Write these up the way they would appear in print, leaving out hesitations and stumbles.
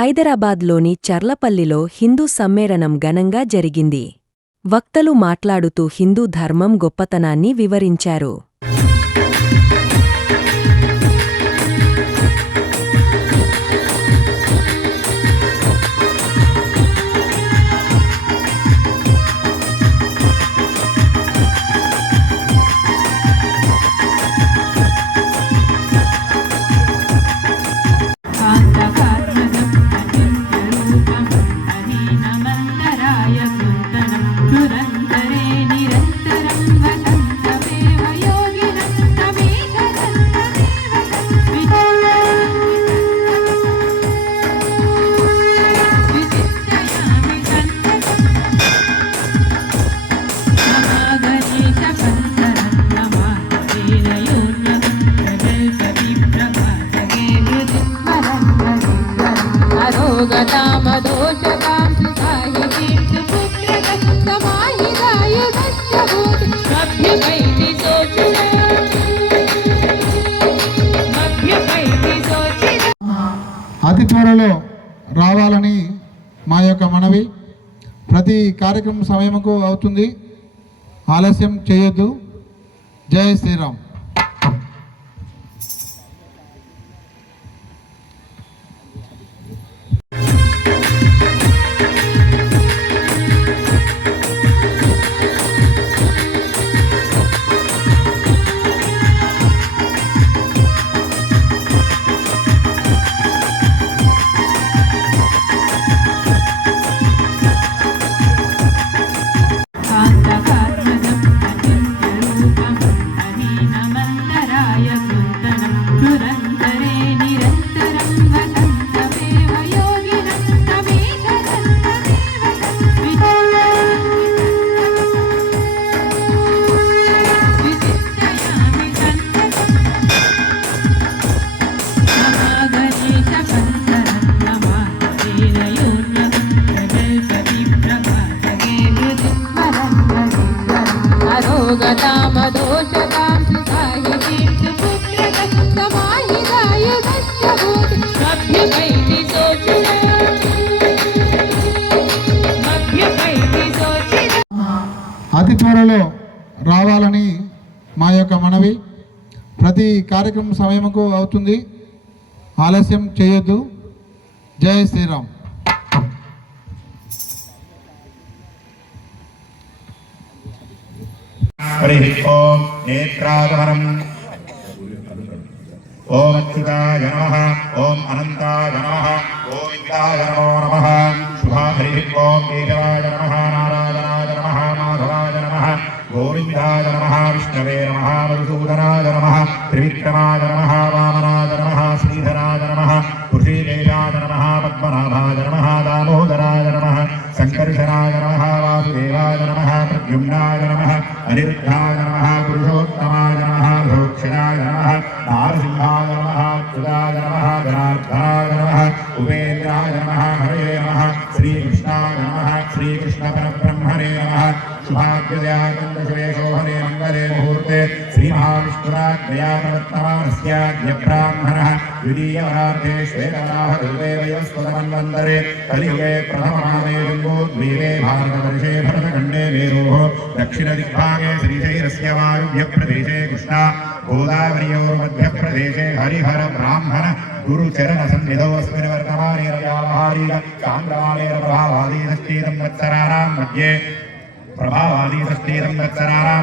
హైదరాబాద్లోని చర్లపల్లిలో హిందూ సమ్మేళనం ఘనంగా జరిగింది. వక్తలు మాట్లాడుతూ హిందూ ధర్మం గొప్పతనాన్ని వివరించారు. అతి త్వరలో రావాలని మా యొక్క మనవి. ప్రతి కార్యక్రమం సమయముకు అవుతుంది, ఆలస్యం చేయొద్దు. జై శ్రీరామ్. అతి త్వరలో రావాలని మా యొక్క మనవి. ప్రతి కార్యక్రమం సమయముకు అవుతుంది, ఆలస్యం చేయొద్దు. జై శ్రీరామ్. ఓం నేత్రాగమనం ఓం అచ్యుతాయ నమః ఓం అనంతాయ నమః గోవిందాయ నమో నమః శుభాహరి ఓం కేశవాయ నమః నారాయణాయ నమః మాధవాయ నమః గోవిందాయ నమః విష్ణవే నమః మధుసూదనాయ నమః త్రివిక్రమాయ నమః వామనాయ నమః శ్రీధరాయ నమః ఋషికేశాయ నమః పద్మనాభాయ నమః దామోదరాయ నమః సంకర్షణాయ నమః వాసుదేవాయ నమః ప్రద్యుమ్నాయ నమః అనిరుద్ధాయ నమః పురుషోత్తమాయ నమః భోక్షణాయ నమః నారసింహాయ నమః అచ్యుతాయ నమః జనార్దనాయ నమః ఉపేంద్రాయ నమః హరయే నమః శ్రీకృష్ణాయ నమః శ్రీకృష్ణ పరబ్రహ్మణే నమః శుభాగ్యదయాయ శోభనే మంగళే ముహూర్తే శ్రీమహావిష్ణురాజ్ఞయావర్తమానస్యాద్య బ్రాహ్మణः ద్వితీయవరార్ధే శ్వేతవరాహరుదేవయస్వతమన్వంతరే కలియుగే ప్రథమమాదే జంబోద్వీపే భారతవర్షే భరతఖण्डे मेरोः दक्षिणदिग्भागे श्रीशैलस्य वायुव्यप्रदेशे कृष्णा गोदावर्योर्मध्यप्रदेशे हरिहर ब्राह्मण गुरुचरणसन्निधौ अस्मिन् वर्तमाने व्यावहारिक काङ्ग्रामेण प्रभावादी षष्ठीसंवत्सराणां मध्ये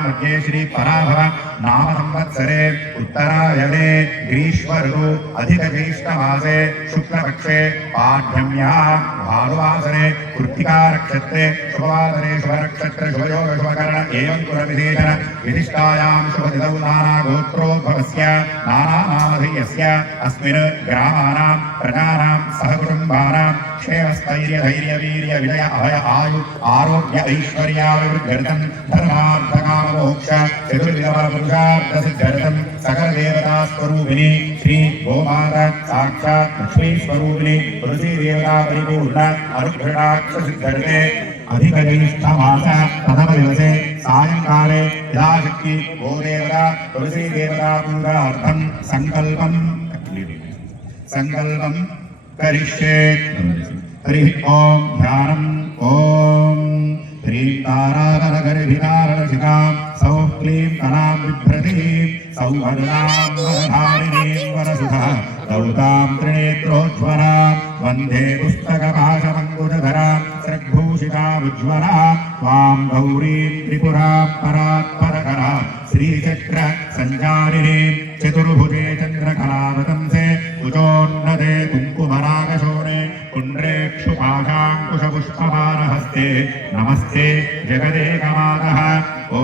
मध्ये श्री पराभव नाम संवत्सरे उत्तरायणे ग्रीष्मऋतु अधिकज्येष्ठमासे शुक्लपक्षे पाढ्यम्यां भानुवासरे कृत्तिका नक्षत्रे शुभवासरे शुभनक्षत्र शुभयोग शुभकर्ण एवं कुलविशेषण विशिष्टायां शुभतिथौ नानागोत्रोद्भवस्य नानानामधेयस्य अस्मिन् ग्रामाणां प्रजानां सहकुटुम्बानां क्षेमस्थैर्यधैर्यवीर्य विजय अभय आयु आरोग्य ऐश्वर्याभिवृद्ध्यर्थं धर्मार्थकाममोक्ष चतुर्विधपुरुषार्थसिद्ध्यर्थं सकलदेवतास्वरूपिणी श्री गोमाता साक्षात् लक्ष्मीस्वरूपिणी तुलसीदेवता परिपूर्ण अनुग्रहाक्षसिद्ध्यर्थे अधिकज्येष्ठमास प्रथमदिवसे सायंकाले यथाशक्ति गोदेवता तुलसीदेवता पूजार्थं संकल्पं करिष्ये हरिः ॐ ध्यानम् ॐ ह्रीं तारातलगर्भितारशिखां सौः क्लीं कलां बिभ्रतीं सौवदनां वरधारिणीं वरसुधः दौतां त्रिनेत्रोज्ज्वलां वन्दे पुस्तकपाशमङ्कुशधरां स्रग्भूषितामुज्ज्वलां त्वां गौरीं त्रिपुरां परात्परकरां श्रीचक्र सञ्चारिणीं चतुर्भुजे चन्द्रकलावतंसे कुचोन्नते कुङ्कुमरागशोणे पुण्ड्रेक्षुपाशाङ्कुशपुष्पमानहस्ते नमस्ते जगदेकमातः ॐ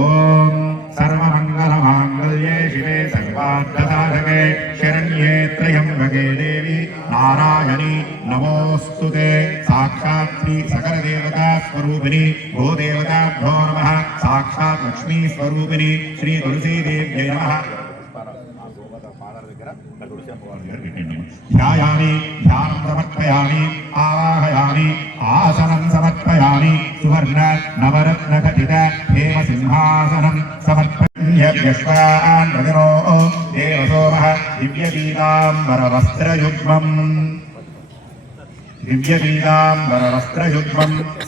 सर्वमङ्गलमाङ्गल्ये शिवे सर्वार्थसाधके शरण्ये त्र्यम्बके देवी नारायणी नमोऽस्तुते साक्षात् श्री सकलदेवता स्वरूपिणी भूदेवताभ्यो नमः साक्षात् लक्ष्मी स्वरूपिणी श्री तुलसीदेव्यै नमः ध्यायामि ध्यानं समर्पयामि आवाहयामि आसनं समर्पयामि सुवर्ण नवरत्न खचित हेमसिंहासनं समर्पयाम्यश्वान् रजनो देवसोमः दिव्यपीताम्बरवस्त्रयुग्मं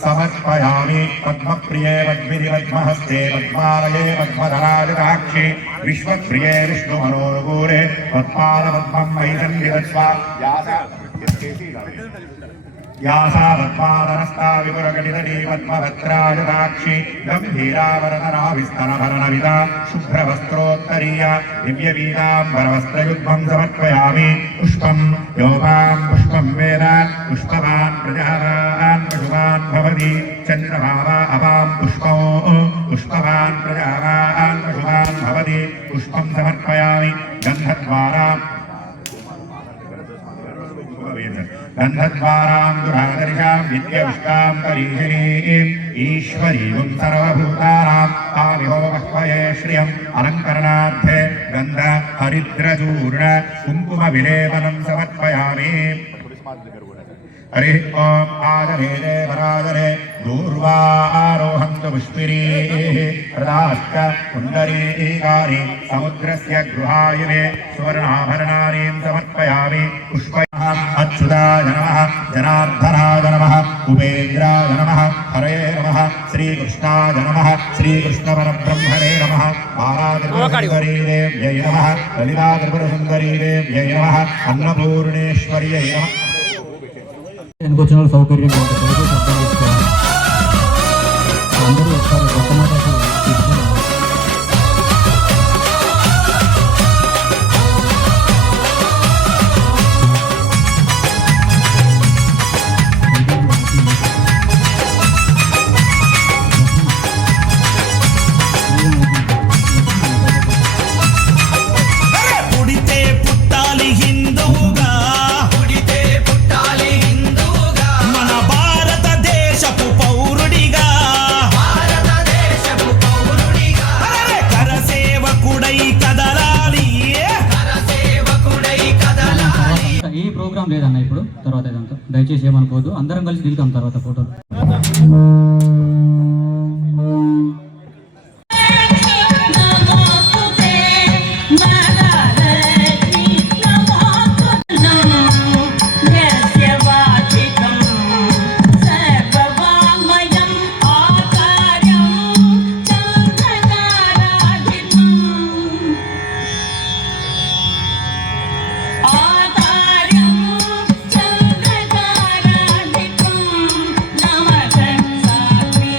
समर्पयामि पद्मप्रिये पद्मिनिपद्महस्ते पद्मालये पद्मधराजटाक्षि विश्वप्रिये विष्णुमनोनुकूले पद्मालपद्मं वैसन्निवत्स्वा यासा पद्मादनस्ता विपुरकटितटी पद्मभद्राजटाक्षि गम्भीरावरदनाभिस्तनभरणविदा शुभ्रवस्त्रोत्तरीया दिव्यपीताम्बरवस्त्रयुग्मं समर्पयामि पुष्पं योपां पुष्पं वेद पुष्पवान् प्रजावान् पशुवान् भवति चन्द्रभावा अपां पुष्पो पुष्पवान् प्रजावान् पशुवान् भवति पुष्पं समर्पयामि गन्धद्वारा गन्धद्वारां दुरादर्शां विद्यविष्टां परीशरीं ईश्वरीं सर्वभूतानां आविहो बह्वये श्रियम् अलङ्करणार्थे गन्ध हरिद्रचूर्ण कुङ्कुमविलेपनं समर्पयामि हरिः ॐ आदरे देवराजरे दूर्वारोहन्तु पुष्पिरीः प्रदाश्च कुण्डलीकारि समुद्रस्य गृहायुवे सुवर्णाभरणानीं समर्पयामि पुष्पैः अच्युताय नमः जनार्दनाय नमः उपेन्द्राय नमः हरये नमः श्रीकृष्णाय नमः श्रीकृष्णपरब्रह्मणे नमः बालात्रिपुरसुन्दरीदेव्यै नमः ललितात्रिपुरसुन्दरीदेव्यै नमः अन्नपूर्णेश्वर्यै नमः వచ్చిన సౌకర్యంగా ఉంటుంది శబ్దం చేసుకోవాలి అందరూ ఒకసారి గొప్ప మాట లేదన్న ఇప్పుడు తర్వాత ఇదంతా దయచేసి ఏమనుకోవద్దు అందరం కలిసి దిగుతాం తర్వాత ఫోటోలు Namaste.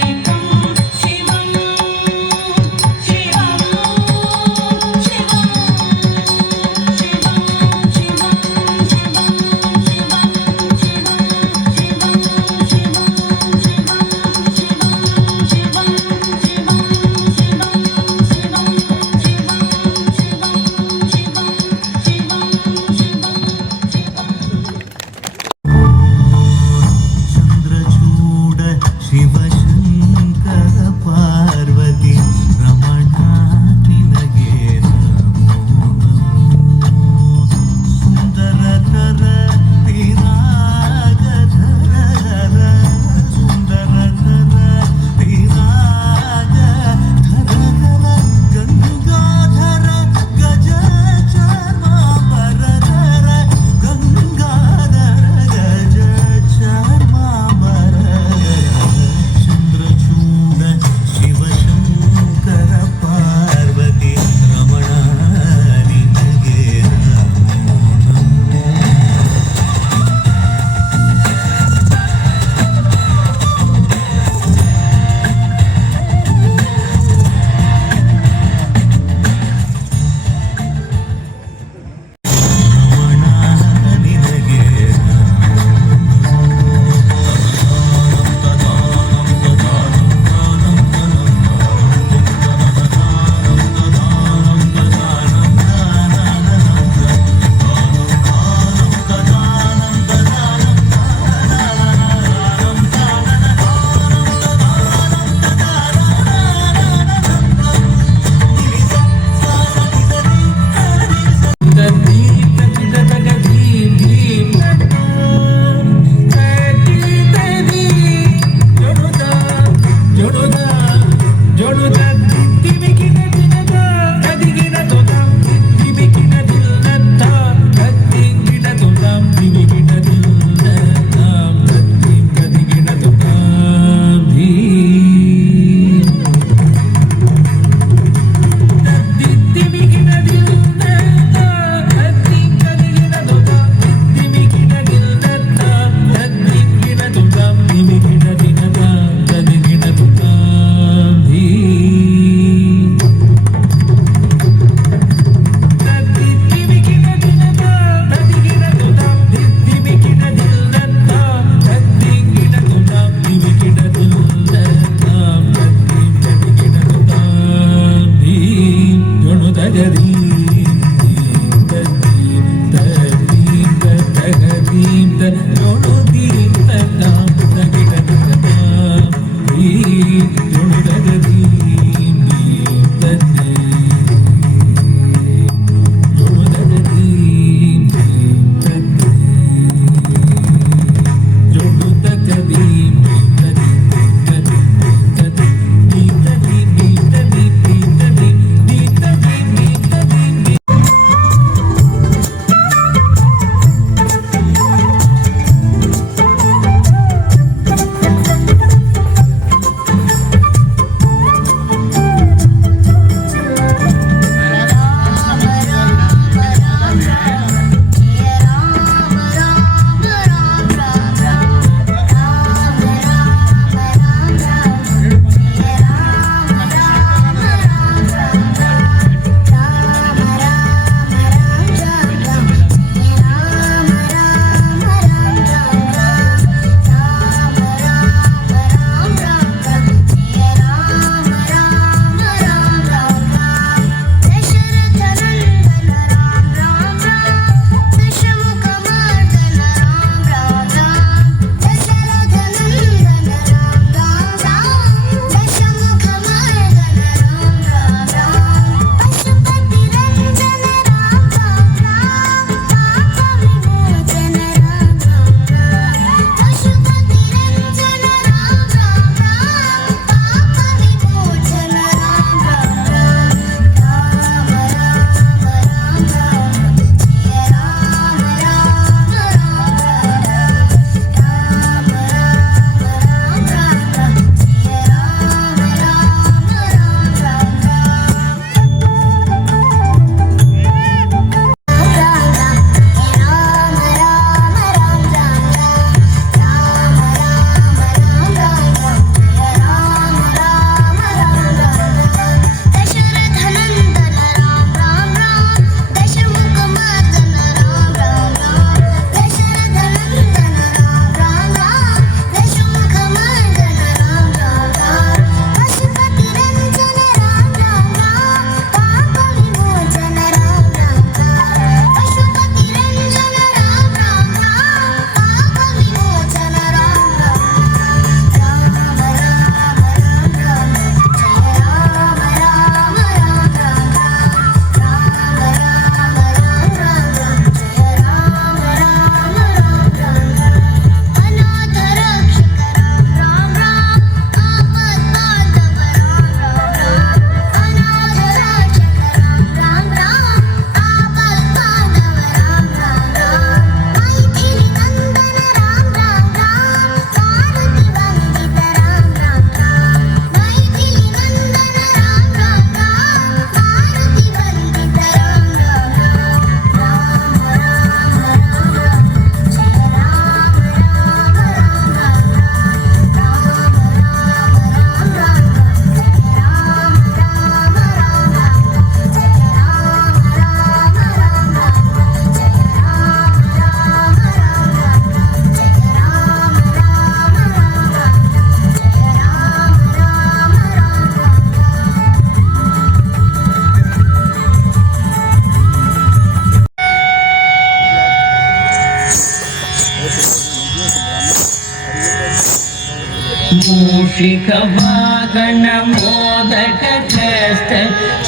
मूषिक वाहन मोदक त्रस्त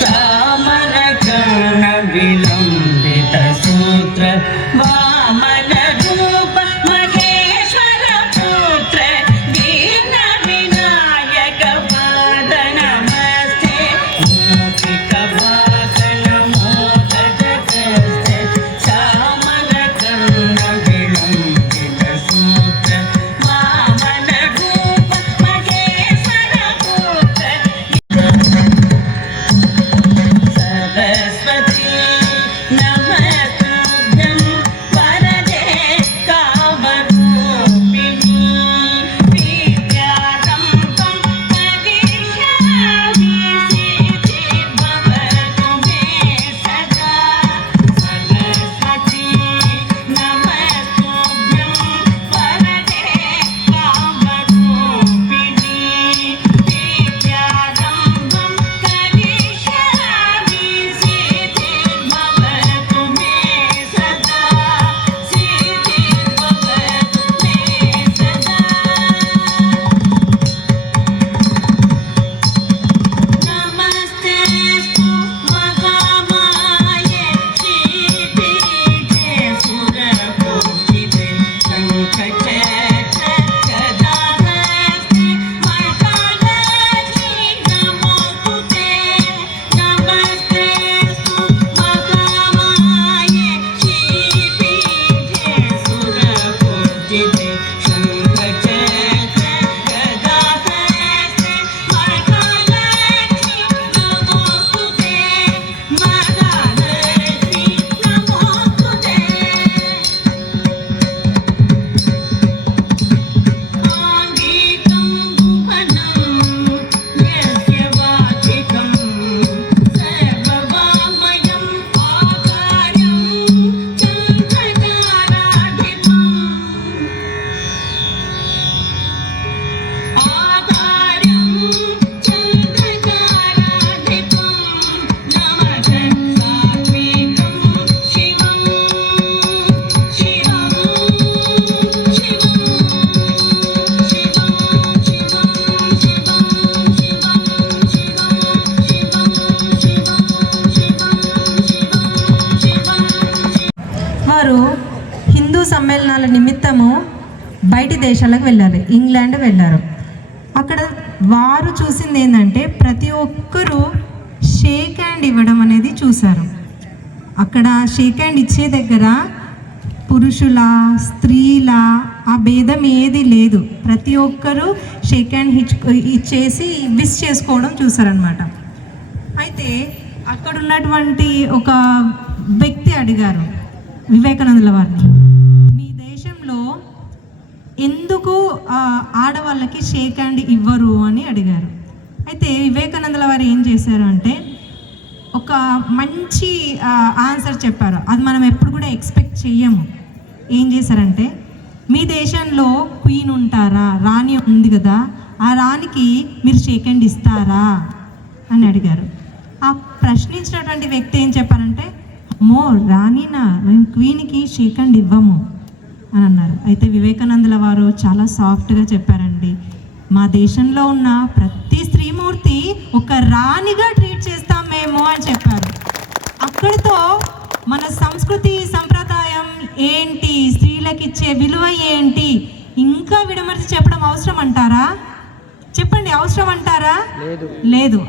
चामर कर्ण विलंबित सूत्र वामन रूप महेश्वर पुत्र दीन विनायक पाद नमः సమ్మేళనాల నిమిత్తము బయటి దేశాలకు వెళ్ళారు, ఇంగ్లాండ్ వెళ్ళారు. అక్కడ వారు చూసింది ఏంటంటే ప్రతి ఒక్కరూ షేక్ హ్యాండ్ ఇవ్వడం అనేది చూశారు. అక్కడ షేక్ హ్యాండ్ ఇచ్చే దగ్గర పురుషుల స్త్రీల ఆ భేదం ఏది లేదు, ప్రతి ఒక్కరూ షేక్ హ్యాండ్ ఇచ్చేసి విష్ చేసుకోవడం చూసారనమాట. అయితే అక్కడ ఉన్నటువంటి ఒక వ్యక్తి అడిగారు వివేకానందుల వారిని, మీ దేశంలో ఎందుకు ఆడవాళ్ళకి షేక్ హ్యాండ్ ఇవ్వరు అని అడిగారు. అయితే వివేకానందుల వారు ఏం చేశారు అంటే ఒక మంచి ఆన్సర్ చెప్పారు, అది మనం ఎప్పుడు కూడా ఎక్స్పెక్ట్ చెయ్యము. ఏం చేశారంటే, మీ దేశంలో క్వీన్ ఉంటారా, రాణి ఉంది కదా, ఆ రాణికి మీరు షేక్ హ్యాండ్ ఇస్తారా అని అడిగారు. ఆ ప్రశ్నించినటువంటి వ్యక్తి ఏం చెప్పారంటే, అమ్మో రాణినా, మేము క్వీన్కి షేక్ హ్యాండ్ ఇవ్వము అని అన్నారు. అయితే వివేకానందుల వారు చాలా సాఫ్ట్గా చెప్పారండి, మా దేశంలో ఉన్న ప్రతి స్త్రీమూర్తి ఒక రాణిగా ట్రీట్ చేస్తాం మేము అని చెప్పారు. అక్కడితో మన సంస్కృతి సంప్రదాయం ఏంటి, స్త్రీలకు ఇచ్చే విలువ ఏంటి ఇంకా విడమర్చి చెప్పడం అవసరం అంటారా? చెప్పండి, అవసరం అంటారా? లేదు.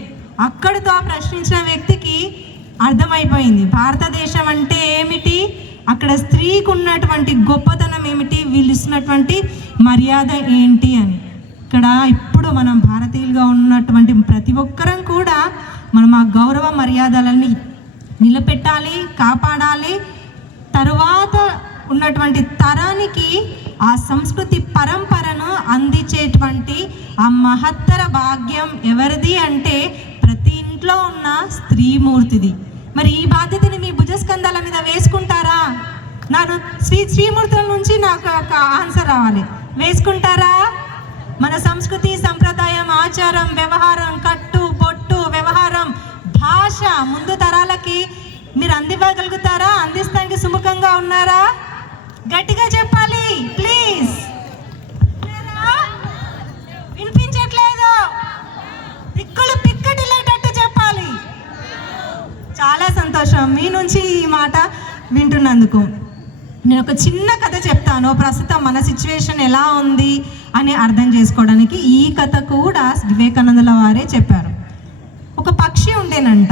అక్కడితో ప్రశ్నించిన వ్యక్తికి అర్థమైపోయింది భారతదేశం అంటే ఏమిటి, అక్కడ స్త్రీకి ఉన్నటువంటి గొప్పతనం ఏమిటి, వీళ్ళు ఇస్తున్నటువంటి మర్యాద ఏంటి అని. ఇక్కడ ఇప్పుడు మనం భారతీయులుగా ఉన్నటువంటి ప్రతి ఒక్కరం కూడా మనం ఆ గౌరవ మర్యాదలని నిలబెట్టాలి, కాపాడాలి. తరువాత ఉన్నటువంటి తరానికి ఆ సంస్కృతి పరంపరను అందించేటువంటి ఆ మహత్తర భాగ్యం ఎవరిది అంటే ప్రతి ఇంట్లో ఉన్న స్త్రీమూర్తిది. మరి ఈ బాధ్యతని మీ భుజస్కంధాల మీద వేసుకుంటారా? ನಾನು శ్రీమూర్తుల నుంచి నాకు ఒక ఆన్సర్ రావాలి, వేసుకుంటారా? మన సంస్కృతి సంప్రదాయం ఆచారం వ్యవహారం కట్టు బొట్టు వ్యవహారం భాష ముందు తరాలకి మీరు అందివ్వగలుగుతారా? అందిస్తానికి సుముఖంగా ఉన్నారా? గట్టిగా చెప్పాలి ప్లీజ్. వినిపించట్లేదు, పిక్కులు పిక్కటిల్లేటట్టు చెప్పాలి. చాలా సంతోషం మీ నుంచి ఈ మాట వింటున్నందుకు. నేను ఒక చిన్న కథ చెప్తాను, ప్రస్తుతం మన సిచ్యువేషన్ ఎలా ఉంది అని అర్థం చేసుకోవడానికి. ఈ కథ కూడా వివేకానందుల వారే చెప్పారు. ఒక పక్షి ఉండేనంట,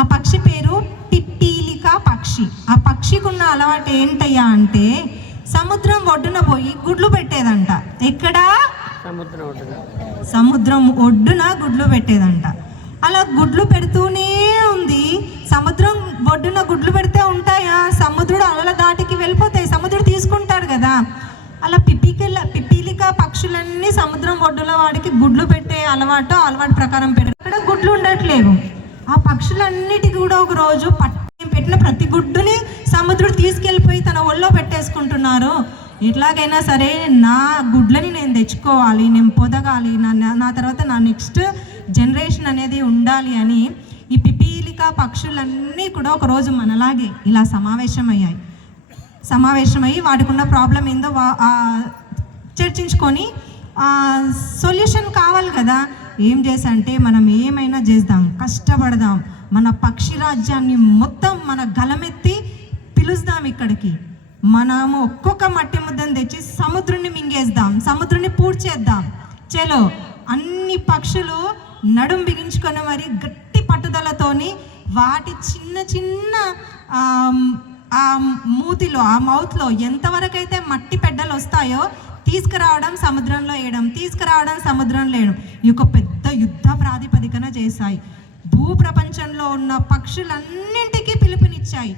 ఆ పక్షి పేరు పిపీలిక పక్షి. ఆ పక్షికి ఉన్న అలవాటు ఏంటయ్యా అంటే సముద్రం ఒడ్డున పోయి గుడ్లు పెట్టేదంట. ఎక్కడా? సముద్రం ఒడ్డున గుడ్లు పెట్టేదంట. అలా గుడ్లు పెడుతూనే ఉంది. సముద్రం ఒడ్డున గుడ్లు పెడితే ఉంటాయా? సముద్రుడు అలల దాటికి వెళ్ళిపోతాయి, సముద్రుడు తీసుకుంటాడు కదా. అలా పిపీలిక పక్షులన్నీ సముద్రం ఒడ్డున వాడికి గుడ్లు పెట్టే అలవాటు ప్రకారం అక్కడ గుడ్లు ఉండట్లేవు. ఆ పక్షులన్నిటికీ కూడా ఒక రోజు పెట్టిన ప్రతి గుడ్డుని సముద్రుడు తీసుకెళ్ళిపోయి తన ఒళ్ళో పెట్టేసుకుంటున్నారు. ఎట్లాగైనా సరే నా గుడ్లని నేను తెచ్చుకోవాలి, నేను పొదగాలి, నా తర్వాత నా నెక్స్ట్ జనరేషన్ అనేది ఉండాలి అని ఈ పిపీలిక పక్షులన్నీ కూడా ఒకరోజు మనలాగే ఇలా సమావేశమయ్యి వాటికి ఉన్న ప్రాబ్లం ఏందో చర్చించుకొని సొల్యూషన్ కావాలి కదా. ఏం చేసంటే మనం ఏమైనా చేద్దాం, కష్టపడదాం, మన పక్షి రాజ్యాన్ని మొత్తం మన గలమెత్తి పిలుస్తాం ఇక్కడికి. మనము ఒక్కొక్క మట్టి ముద్దను తెచ్చి సముద్రుని మింగేద్దాం, సముద్రుని పూడ్చేద్దాం. చలో అన్ని పక్షులు నడుం బిగించుకొని మరి గట్టి పట్టుదలతోని వాటి చిన్న చిన్న ఆ మూతిలో ఆ మౌత్లో ఎంతవరకు అయితే మట్టి పెడ్డలు వస్తాయో తీసుకురావడం సముద్రంలో వేయడం, తీసుకురావడం సముద్రంలో వేయడం, ఈ యొక్క పెద్ద యుద్ధ ప్రాతిపదికన చేశాయి. భూప్రపంచంలో ఉన్న పక్షులన్నింటికీ పిలుపునిచ్చాయి.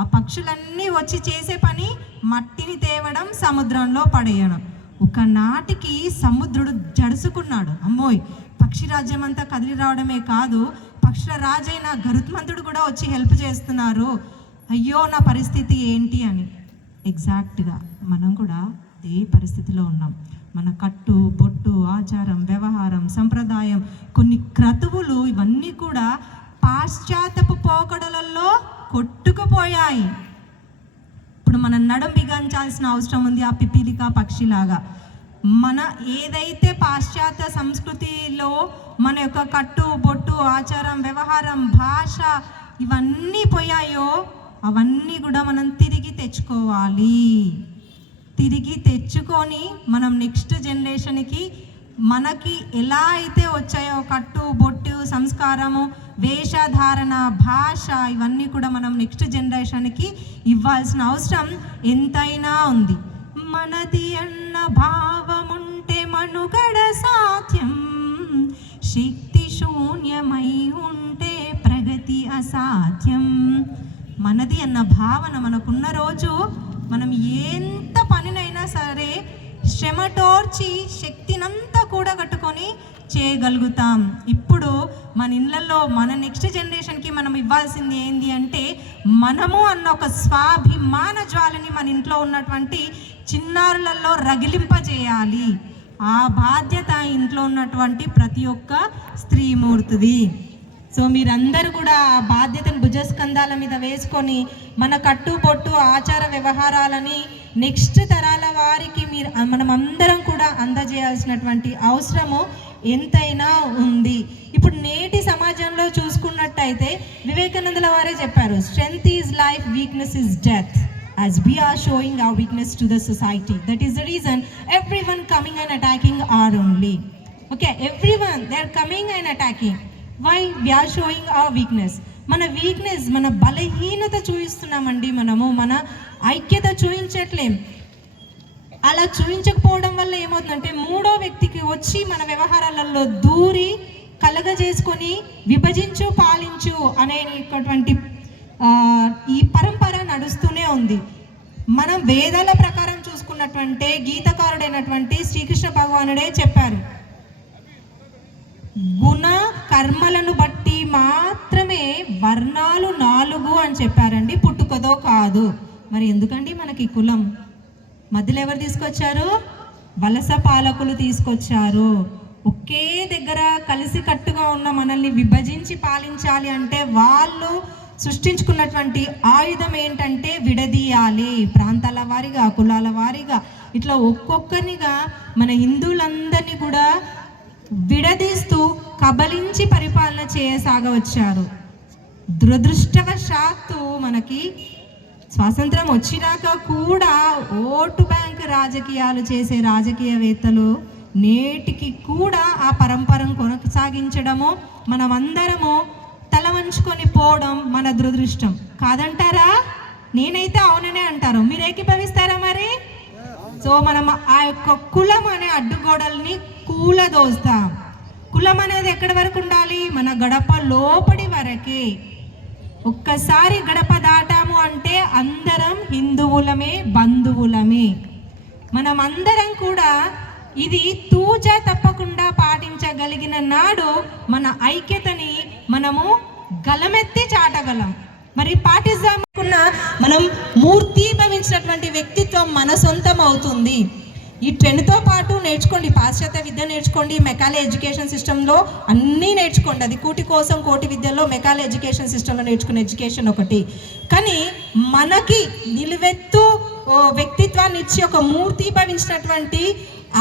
ఆ పక్షులన్నీ వచ్చి చేసే పని మట్టిని తేవడం, సముద్రంలో పడేయడం. ఒకనాటికి సముద్రుడు జడుసుకున్నాడు. అమ్మోయ్, పక్షి రాజ్యం అంతా కదిలి రావడమే కాదు, పక్షుల రాజైన గరుత్మంతుడు కూడా వచ్చి హెల్ప్ చేస్తున్నారు, అయ్యో నా పరిస్థితి ఏంటి అని. ఎగ్జాక్ట్గా మనం కూడా అదే పరిస్థితిలో ఉన్నాం. మన కట్టు బొట్టు ఆచారం వ్యవహారం సంప్రదాయం కొన్ని క్రతువులు ఇవన్నీ కూడా పాశ్చాత్యపు పోకడలలో కొట్టుకుపోయాయి. ఇప్పుడు మనం నడుం బిగించాల్సిన అవసరం ఉంది. ఆ పిపీలిక పక్షిలాగా మన ఏదైతే పాశ్చాత్య సంస్కృతిలో మన యొక్క కట్టు బొట్టు ఆచారం వ్యవహారం భాష ఇవన్నీ పోయాయో అవన్నీ కూడా మనం తిరిగి తెచ్చుకోవాలి. తిరిగి తెచ్చుకొని మనం నెక్స్ట్ జనరేషన్కి మనకి ఎలా అయితే వచ్చాయో కట్టు బొట్టు సంస్కారము వేషధారణ భాష ఇవన్నీ కూడా మనం నెక్స్ట్ జనరేషన్కి ఇవ్వాల్సిన అవసరం ఎంతైనా ఉంది. మనది అన్న భావముంటే మనుగడ సాధ్యం, శక్తి శూన్యమై ఉంటే ప్రగతి అసాధ్యం. మనది అన్న భావన మనకున్న రోజు మనం ఎంత పనినైనా సరే శ్రమటోర్చి శక్తినంతా కూడగట్టుకొని చేయగలుగుతాం. ఇప్పుడు మన ఇళ్ళల్లో మన నెక్స్ట్ జనరేషన్కి మనం ఇవ్వాల్సింది ఏంటి అంటే మనము అన్న ఒక స్వాభిమాన జ్వాలని మన ఇంట్లో ఉన్నటువంటి చిన్నారులలో రగిలింపజేయాలి. ఆ బాధ్యత ఇంట్లో ఉన్నటువంటి ప్రతి ఒక్క స్త్రీమూర్తిది. సో మీరందరూ కూడా ఆ బాధ్యతను భుజస్కంధాల మీద వేసుకొని మన కట్టుబొట్టు ఆచార వ్యవహారాలని నెక్స్ట్ తరాల వారికి మనం అందరం కూడా అందజేయాల్సినటువంటి అవసరము ఎంతైనా ఉంది. ఇప్పుడు నేటి సమాజంలో చూసుకున్నట్టయితే వివేకానందుల వారే చెప్పారు, strength is life, weakness is death. As we are showing our weakness to the society, that is the reason everyone coming and attacking are only. Okay, everyone they are coming and attacking. Why? We are showing our weakness. మన weakness, మన బలహీనత చూపిస్తున్నామండి. మనము మన ఐక్యత చూపించట్లేం. అలా చూపించకపోవడం వల్ల ఏమవుతుందంటే మూడో వ్యక్తికి వచ్చి మన వ్యవహారాలలో దూరి కలగజేసుకొని విభజించు పాలించు అనేటువంటి ఈ పరంపర నడుస్తూనే ఉంది. మనం వేదాల ప్రకారం చూసుకున్నటువంటి గీతకారుడైనటువంటి శ్రీకృష్ణ భగవానుడే చెప్పారు, గుణ కర్మలను బట్టి మాత్రమే వర్ణాలు 4 అని చెప్పారండి, పుట్టుకతో కాదు. మరి ఎందుకండి మనకి కులం? మధ్యలో ఎవరు తీసుకొచ్చారు? వలస పాలకులు తీసుకొచ్చారు. ఒకే దగ్గర కలిసి కట్టుగా ఉన్న మనల్ని విభజించి పాలించాలి అంటే వాళ్ళు సృష్టించుకున్నటువంటి ఆయుధం ఏంటంటే విడదీయాలి. ప్రాంతాల వారీగా, కులాల వారీగా ఇట్లా ఒక్కొక్కరినిగా మన హిందువులందరినీ కూడా విడదీస్తూ కబలించి పరిపాలన చేయసాగవచ్చారు. దురదృష్టవశాత్తు మనకి స్వాతంత్రం వచ్చినాక కూడా ఓటు బ్యాంక్ రాజకీయాలు చేసే రాజకీయవేత్తలు నేటికి కూడా ఆ పరంపరను కొనసాగించడము, మనమందరము తల వంచుకొని పోవడం మన దురదృష్టం కాదంటారా? నేనైతే అవుననే అంటారు. మీరు ఏకీభవిస్తారా మరి? సో మనం ఆ యొక్క కులం అనే అడ్డుగోడల్ని కూలదోస్తాం. కులం అనేది ఎక్కడి వరకు ఉండాలి? మన గడప లోపడి వరకే. ఒక్కసారి గడప దాటాము అంటే అందరం హిందువులమే, బంధువులమే. మనం అందరం కూడా ఇది తూచా తప్పకుండా పాటించగలిగిన నాడు మన ఐక్యతని మనము గలమెత్తి చాటగలం. మరి పాటిద్దామనుకున్న మనం మూర్తీభవించినటువంటి వ్యక్తిత్వం మన సొంతం అవుతుంది. ఈ ట్రెండ్తో పాటు నేర్చుకోండి, పాశ్చాత్య విద్య నేర్చుకోండి, మెకాలే ఎడ్యుకేషన్ సిస్టంలో అన్నీ నేర్చుకోండి. అది కూటి కోసం కోటి విద్యలో మెకాలే ఎడ్యుకేషన్ సిస్టంలో నేర్చుకునే ఎడ్యుకేషన్ ఒకటి. కానీ మనకి నిలువెత్తు వ్యక్తిత్వాన్ని ఇచ్చి ఒక మూర్తీభవించినటువంటి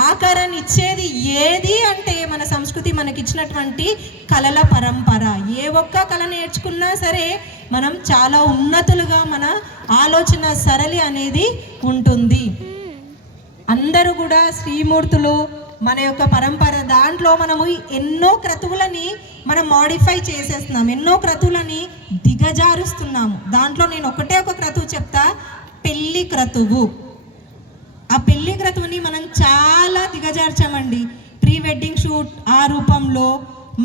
ఆకారాన్ని ఇచ్చేది ఏది అంటే మన సంస్కృతి మనకిచ్చినటువంటి కళల పరంపర. ఏ ఒక్క కళ నేర్చుకున్నా సరే మనం చాలా ఉన్నతులుగా మన ఆలోచన సరళి అనేది ఉంటుంది. అందరూ కూడా శ్రీమూర్తులు మన యొక్క పరంపర. దాంట్లో మనము ఎన్నో క్రతువులని మనం మాడిఫై చేసేస్తున్నాం, ఎన్నో క్రతువులని దిగజారుస్తున్నాము. దాంట్లో నేను ఒకటే ఒక క్రతువు చెప్తా, పెళ్లి క్రతువు. ఆ పెళ్లి క్రతువుని మనం చాలా దిగజార్చామండి. ప్రీ వెడ్డింగ్ షూట్ ఆ రూపంలో,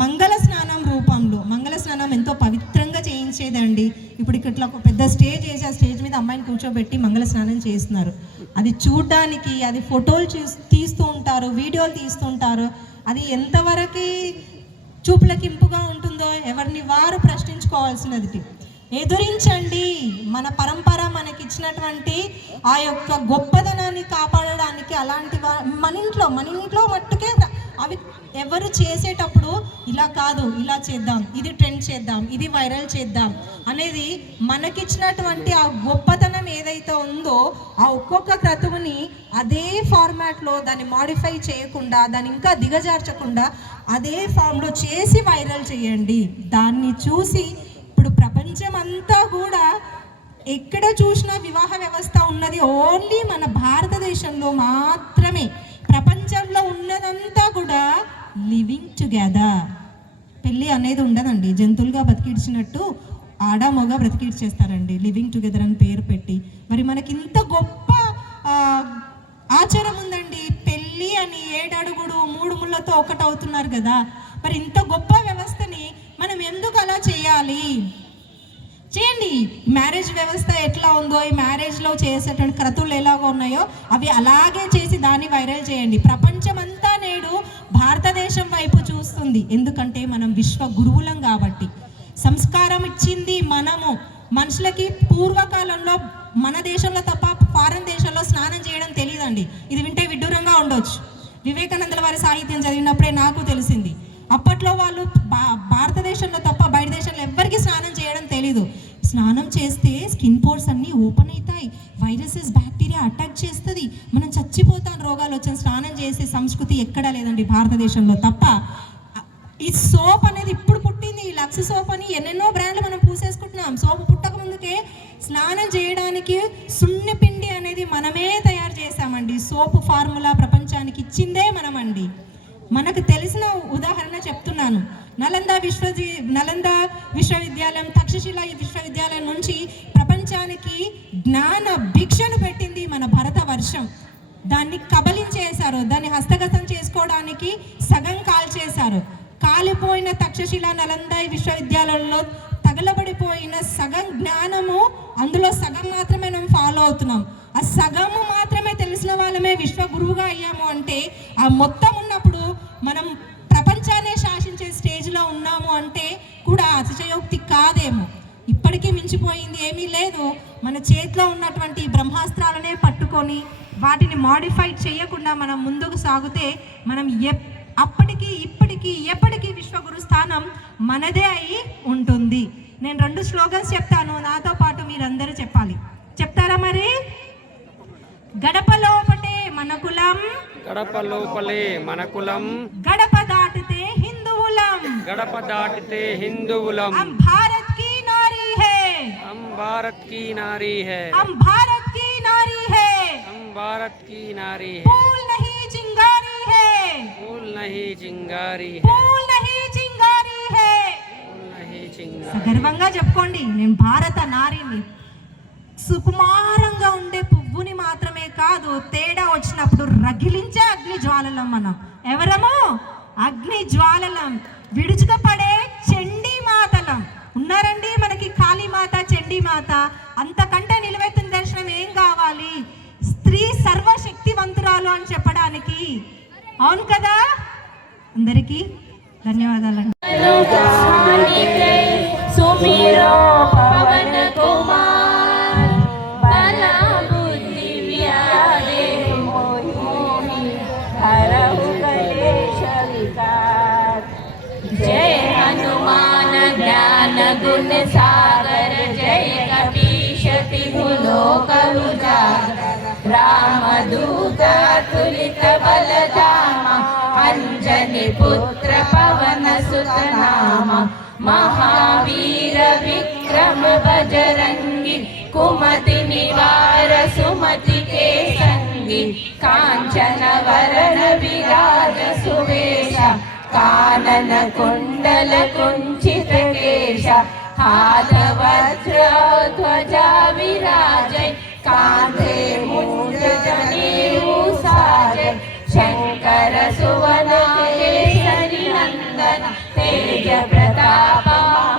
మంగళ స్నానం రూపంలో. మంగళ స్నానం ఎంతో పవిత్రంగా చేయించేదండి. ఇప్పుడు ఇట్లా ఒక పెద్ద స్టేజ్ వేసి ఆ స్టేజ్ మీద అమ్మాయిని కూర్చోబెట్టి మంగళ స్నానం చేస్తున్నారు. అది చూడ్డానికి, అది ఫోటోలు తీస్తూ ఉంటారు, వీడియోలు తీస్తూ ఉంటారు. అది ఎంతవరకు చూపులకింపుగా ఉంటుందో ఎవరిని వారు ప్రశ్నించుకోవాల్సినది. ఎదురించండి. మన పరంపర మనకిచ్చినటువంటి ఆ యొక్క గొప్పదనాన్ని కాపాడడానికి అలాంటి మన ఇంట్లో మట్టుకే అవి ఎవరు చేసేటప్పుడు ఇలా కాదు, ఇలా చేద్దాం, ఇది ట్రెండ్ చేద్దాం, ఇది వైరల్ చేద్దాం అనేది మనకిచ్చినటువంటి ఆ గొప్పతనం ఏదైతే ఉందో ఆ ఒక్కొక్క క్రతువుని అదే ఫార్మాట్లో దాన్ని మాడిఫై చేయకుండా, దాన్ని ఇంకా దిగజార్చకుండా అదే ఫామ్లో చేసి వైరల్ చేయండి. దాన్ని చూసి ఇప్పుడు ప్రపంచం అంతా కూడా ఎక్కడ చూసినా వివాహ వ్యవస్థ ఉన్నది ఓన్లీ మన భారతదేశంలో మాత్రమే. ప్రపంచంలో ఉన్నదంతా కూడా లివింగ్ టుగెదర్. పెళ్ళి అనేది ఉండదండి. జంతువులుగా బతికిడ్చినట్టు ఆడ మగ బ్రతికిడ్చేస్తారండి లివింగ్ టుగెదర్ అని పేరు పెట్టి. మరి మనకి ఇంత గొప్ప ఆచారం ఉందండి, పెళ్ళి అని 7 అడుగుడు 3 ముళ్ళతో ఒకటవుతున్నారు కదా. మరి ఇంత గొప్ప వ్యవస్థని మనం ఎందుకు అలా చేయాలి? చేయండి. మ్యారేజ్ వ్యవస్థ ఎట్లా ఉందో, ఈ మ్యారేజ్లో చేసేటువంటి క్రతువులు ఎలాగో ఉన్నాయో అవి అలాగే చేసి దాన్ని వైరల్ చేయండి. ప్రపంచమంతా నేడు భారతదేశం వైపు చూస్తుంది. ఎందుకంటే మనం విశ్వ గురువులం కాబట్టి. సంస్కారం ఇచ్చింది మనము. మనుషులకి పూర్వకాలంలో మన దేశంలో తప్ప ఫారెన్ దేశంలో స్నానం చేయడం తెలియదండి. ఇది వింటే విడ్డూరంగా ఉండొచ్చు. వివేకానందుల వారి సాహిత్యం చదివినప్పుడే నాకు తెలిసింది. అప్పట్లో వాళ్ళు భారతదేశంలో తప్ప బయట దేశంలో ఎవ్వరికి స్నానం చేయడం తెలీదు. స్నానం చేస్తే స్కిన్ పోర్స్ అన్నీ ఓపెన్ అవుతాయి, వైరసెస్ బ్యాక్టీరియా అటాక్ చేస్తుంది, మనం చచ్చిపోతాం, రోగాలు వచ్చిన స్నానం చేసే సంస్కృతి ఎక్కడా లేదండి భారతదేశంలో తప్ప. ఈ సోప్ అనేది ఇప్పుడు పుట్టింది. లక్స్ సోప్ అని ఎన్నెన్నో బ్రాండ్లు మనం పూసేసుకుంటున్నాం. సోపు పుట్టక ముందుకే స్నానం చేయడానికి సున్నిపిండి అనేది మనమే తయారు చేసామండి. సోపు ఫార్ములా ప్రపంచానికి ఇచ్చిందే మనమండి. మనకు తెలిసిన ఉదాహరణ చెప్తున్నాను. నలంద విశ్వవిద్యాలయం, తక్షశిల విశ్వవిద్యాలయం నుంచి ప్రపంచానికి జ్ఞాన భిక్షను పెట్టింది మన భరతవర్షం. దాన్ని కబలించేశారు, దాన్ని హస్తగతం చేసుకోవడానికి సగం కాల్చేశారు. కాలిపోయిన తక్షశిల నలంద విశ్వవిద్యాలయంలో తగలబడిపోయిన సగం జ్ఞానము, అందులో సగం మాత్రమే మనం ఫాలో అవుతున్నాం. ఆ సగము మాత్రమే తెలిసిన వాళ్ళమే విశ్వ గురువుగా అయ్యాము అంటే, ఆ మొత్తం ఉన్నప్పుడు మనం ప్రపంచాన్ని శాసించే స్టేజ్లో ఉన్నాము అంటే కూడా అతిశయోక్తి కాదేమో. ఇప్పటికీ మించిపోయింది ఏమీ లేదు. మన చేతిలో ఉన్నటువంటి బ్రహ్మాస్త్రాలనే పట్టుకొని వాటిని మాడిఫై చేయకుండా మనం ముందుకు సాగితే మనం అప్పటికి ఇప్పటికీ ఎప్పటికీ విశ్వగురు స్థానం మనదే అయి ఉంటుంది. నేను 2 స్లోగన్స్ చెప్తాను, నాతో పాటు మీరందరూ చెప్పాలి. చెప్తారా మరి? గడప లోపటే మన కులం, గడప లోపలే మన కులం, గడప దాటితే హిందువులం, గడప దాటితే హిందువులం, हम भारत की नारी है, हम भारत की नारी है, हम भारत की नारी है, हम भारत की नारी है, फूल नहीं चिंगारी है, फूल नहीं चिंगारी है, फूल नहीं चिंगारी है. फूल नहीं चिंगारी. సగర్వంగా చెప్పుకోండి, నేను భారత నారిని. సుకుమారంగా ఉండే పువ్వుని మాత్రమే కాదు, తేడా వచ్చినప్పుడు రగిలించే అగ్ని జ్వాలలం మనం. ఎవరము? అగ్ని జ్వాలలం. విడుచుకపడే చండీ మాతలం. ఉన్నారండి మనకి కాళీమాత, చండీమాత. అంతకంటే నిలువెత్తిన దర్శనం ఏం కావాలి? స్త్రీ సర్వశక్తివంతురాలు అని చెప్పడానికి. అవును కదా? అందరికీ ధన్యవాదాలండి. सुमिरो पवन कुमार, बला बुद्धि व्यादे मोहि हरहु कलेश विकार. जय हनुमान ज्ञान गुण सागर, जय कपीश तिहु लोक उजागर. रामदूत तुलित बल धामा, अंजनी पुत्र पवन सुत नामा. महावीर विक्रम बजरंगी, कुमति निवार सुमति के संगी. कांचन वरण विराज सुवेशा, कानन कुंडल कुंचित केशा. हाथ वज्र ध्वजा विराजय, कांधे मूंज जनेऊ साजय. शंकर सुवन केसरी नंदन, तेज प्रताप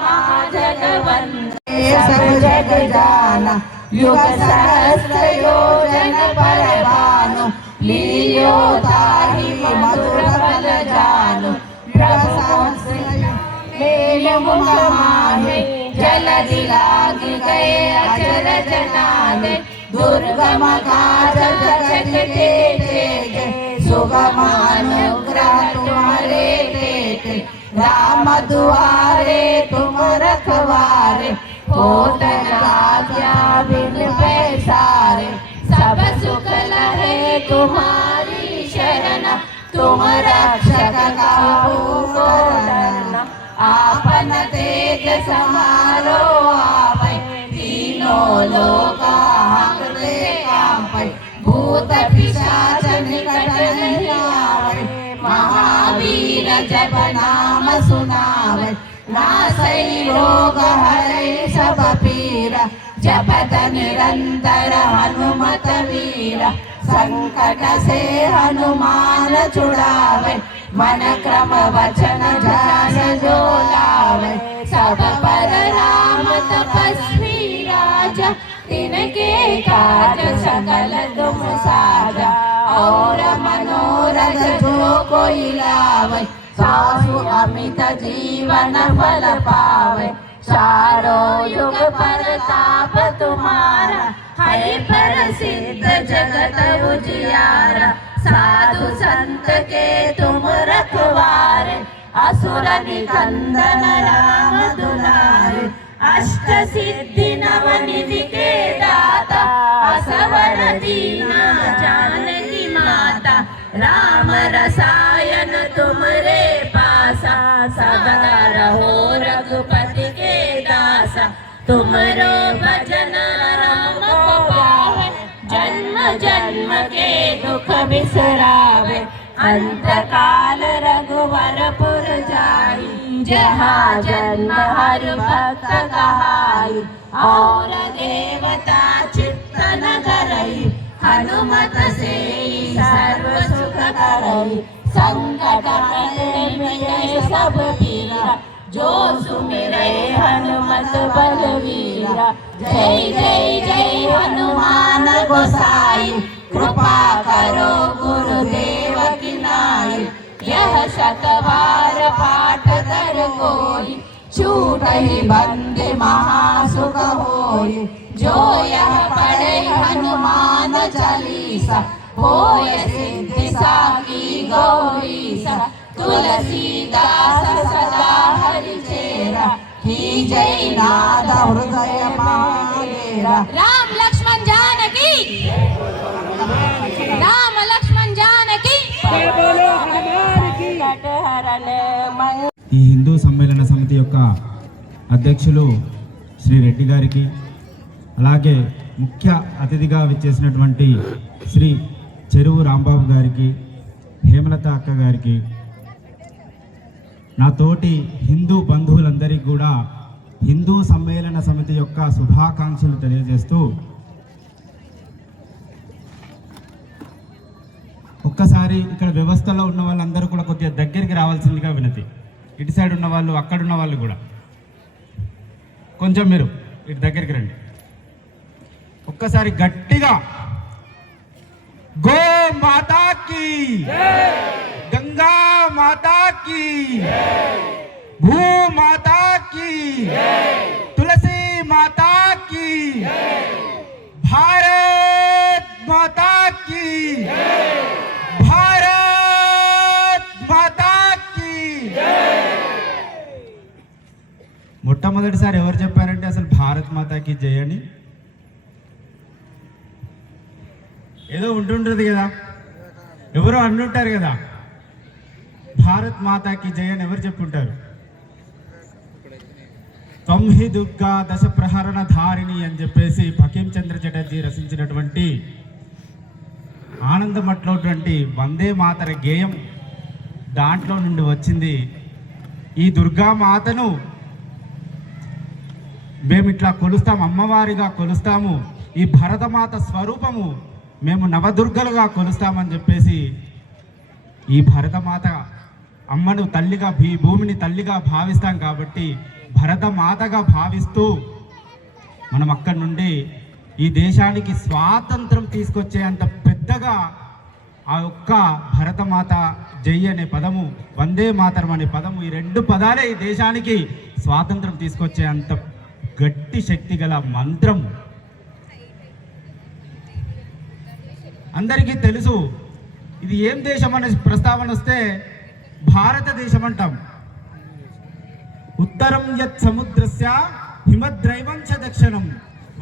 महाजगवंदन. सब जग जाना, युग सहस्र योजन पर भानु. लील्यो ताहि मधुर फल जानु. प्रभु मेल मुख माहे, जलधि लागी गए अचरज नागे. दुर्गम काज जगत के तेगे, सुगम अनुग्रह तुम्हारे तेगे. राम दुआरे तुम रखवारे, होत न आज्ञा बिन पैसारे. सब सुख लहे तुम्हारी शरण, तुम रक्षक काहू को डरना. आपन तेज समारो आवै, तीनों लोकाहृते कांपै भूत पिशाच निकट नहीं आवै महावीर जप नाम सुनावै नासै रोग हरै सब पीरा जपत निरंतर हनुमत वीर संकट से हनुमान छुड़ावे मन क्रम वचन ध्यान जो लावे सब पर राम तपस्वी राजा तिनके काज सकल तुम साजा और मनोरथ जो कोई लावे सासु अमित जीवन फल पावे चारों युग परताप तुम्हारा है प्रसिद्ध जगत उजियारा साधु संत के तुम रखवारे असुर निकंदन राम दुलारे अष्ट सिद्धि नव निधि के दाता असवर दीना जानकी माता राम रसायन तुमरे पासा सदा रहो रघुपति के दासा तुमरो भजन राम को पावे जन्म जन्म के दुख बिसरावे अंत काल रघुवरपुर जाई जहाँ जन्म हर भक्त कहाई और देवता चित्तन करई हनुमत से सर्व सुख करई संकट मिटे सब पीरा जो सुमिरै हनुमत बलवीरा जय जय जय हनुमान गोसाई कृपा करो गुरुदेव की नाई यह शतवार पाठ कर कोई छूटहि बंदे महासुख होई जो यह पढ़े हनुमान चालीसा होय सिद्धि साकी गौरीसा तुलसीदास सदा हरि चेरा की जय नाद हृदय माडेरा राम लक्ष्मण जानकी राम लक्ष्मण जानकी ఈ హిందూ సమ్మేళన సమితి యొక్క అధ్యక్షులు శ్రీ రెడ్డి గారికి అలాగే ముఖ్య అతిథిగా విచ్చేసినటువంటి శ్రీ చెరువు రాంబాబు గారికి హేమలత అక్క గారికి నా తోటి హిందూ బంధువులందరికీ కూడా హిందూ సమ్మేళన సమితి యొక్క శుభాకాంక్షలు తెలియజేస్తూ ఒక్కసారి ఇక్కడ వ్యవస్థలో ఉన్న వాళ్ళందరూ కూడా కొద్దిగా దగ్గరికి రావాల్సిందిగా వినతి ఇటు సైడ్ ఉన్న వాళ్ళు అక్కడ ఉన్న వాళ్ళు కూడా కొంచెం మీరు ఇటు దగ్గరికి రండి ఒక్కసారి గట్టిగా గో మాతా కీ గంగా మాతా కీ భూ మాతా కీ తులసి మాతా కీ భారత్ మాతా కీ భారత్ మాతా కీ మొట్టమొదటిసారి ఎవరు చెప్పారంటే అసలు భారత్ మాతాకి జై అని ఏదో ఉంటుంటుంది కదా ఎవరో అంటుంటారు కదా భారత్ మాతాకి జై అని ఎవరు చెప్పుంటారు త్వంహి దుర్గా దశ ప్రహరణ ధారిణి అని చెప్పేసి బకిం చంద్ర చటర్జీ రచించినటువంటి ఆనందమట్లోటువంటి వందే మాతర గేయం దాంట్లో నుండి వచ్చింది. ఈ దుర్గా మాతను మేము ఇట్లా కొలుస్తాము, అమ్మవారిగా కొలుస్తాము, ఈ భరతమాత స్వరూపము మేము నవదుర్గలుగా కొలుస్తామని చెప్పేసి ఈ భరతమాత అమ్మను తల్లిగా భూమిని తల్లిగా భావిస్తాం కాబట్టి భరతమాతగా భావిస్తూ మనం అక్కడి నుండి ఈ దేశానికి స్వాతంత్రం తీసుకొచ్చేంత పెద్దగా ఆ ఒక్క భరతమాత జై అనే పదము, వందే మాతరం అనే పదము, ఈ రెండు పదాలే ఈ దేశానికి స్వాతంత్రం తీసుకొచ్చే అంత గట్టి శక్తి గల మంత్రం. అందరికీ తెలుసు ఇది ఏం దేశం అనే ప్రస్తావన వస్తే భారతదేశం అంటాం. ఉత్తరం యత్ సముద్రస్య హిమద్రైవం చ దక్షిణం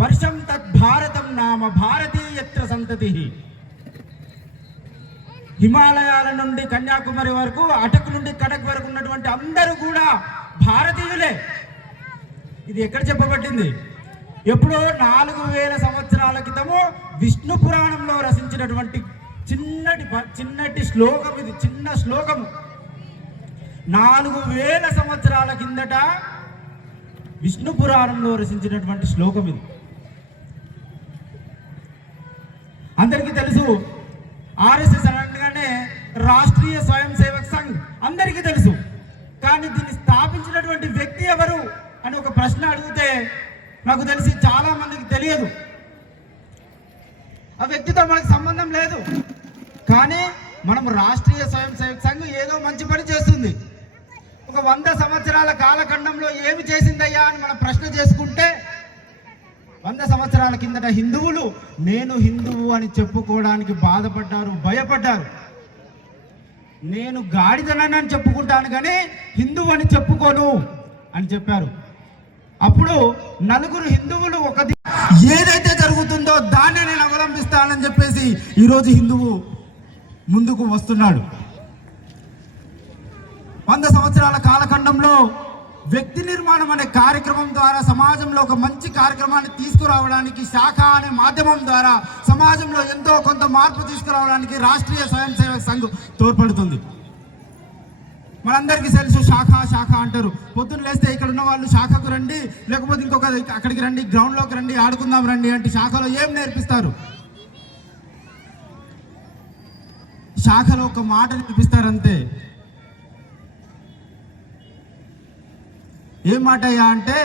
వర్షం తద్ భారతం నామ భారతీయత్ర సంతతి. హిమాలయాల నుండి కన్యాకుమారి వరకు, అటక్ నుండి కటక్ వరకు ఉన్నటువంటి అందరూ కూడా భారతీయులే. ఇది ఎక్కడ చెప్పబడింది? ఎప్పుడో 4000 సంవత్సరాల క్రితము విష్ణు పురాణంలో రచించినటువంటి చిన్నటి శ్లోకం ఇది, చిన్న శ్లోకం. 4000 సంవత్సరాల కిందట విష్ణు పురాణంలో రచించినటువంటి శ్లోకం ఇది. అందరికీ తెలుసు, ఆర్ఎస్ఎస్ అనగానే రాష్ట్రీయ స్వయం సేవక్ సంఘ్ అందరికీ తెలుసు. కానీ దీన్ని స్థాపించినటువంటి వ్యక్తి ఎవరు అని ఒక ప్రశ్న అడిగితే నాకు తెలిసి చాలా మందికి తెలియదు. ఆ వ్యక్తితో మనకు సంబంధం లేదు. కానీ మనం రాష్ట్రీయ స్వయం సేవక్ సంఘ్ ఏదో మంచి పని చేస్తుంది. ఒక 100 సంవత్సరాల కాలఖండంలో ఏమి చేసిందయ్యా అని మనం ప్రశ్న చేసుకుంటే, 100 సంవత్సరాల కిందట హిందువులు నేను హిందువు అని చెప్పుకోవడానికి బాధపడ్డారు, భయపడ్డారు. నేను గాడిదనని చెప్పుకుంటాను కానీ హిందువు అని చెప్పుకోను అని చెప్పారు. అప్పుడు నలుగురు హిందువులు ఏదైతే జరుగుతుందో దాన్ని నేను అవలంబిస్తానని చెప్పేసి ఈరోజు హిందువు ముందుకు వస్తున్నాడు. 100 సంవత్సరాల కాలఖండంలో వ్యక్తి నిర్మాణం అనే కార్యక్రమం ద్వారా సమాజంలో ఒక మంచి కార్యక్రమాన్ని తీసుకురావడానికి, శాఖ అనే మాధ్యమం ద్వారా సమాజంలో ఎంతో కొంత మార్పు తీసుకురావడానికి రాష్ట్రీయ స్వయం సేవక్ సంఘ్ తోడ్పడుతుంది. మనందరికీ తెలుసు, శాఖ అంటారు. పొద్దున్న లేస్తే ఇక్కడ ఉన్న వాళ్ళు శాఖకు రండి, లేకపోతే ఇంకొక అక్కడికి రండి, గ్రౌండ్లోకి రండి, ఆడుకుందాం రండి అంటే శాఖలో ఏం నేర్పిస్తారు? శాఖలో ఒక మాట నేర్పిస్తారు అంతే. ఏం మాట అయ్యా అంటే,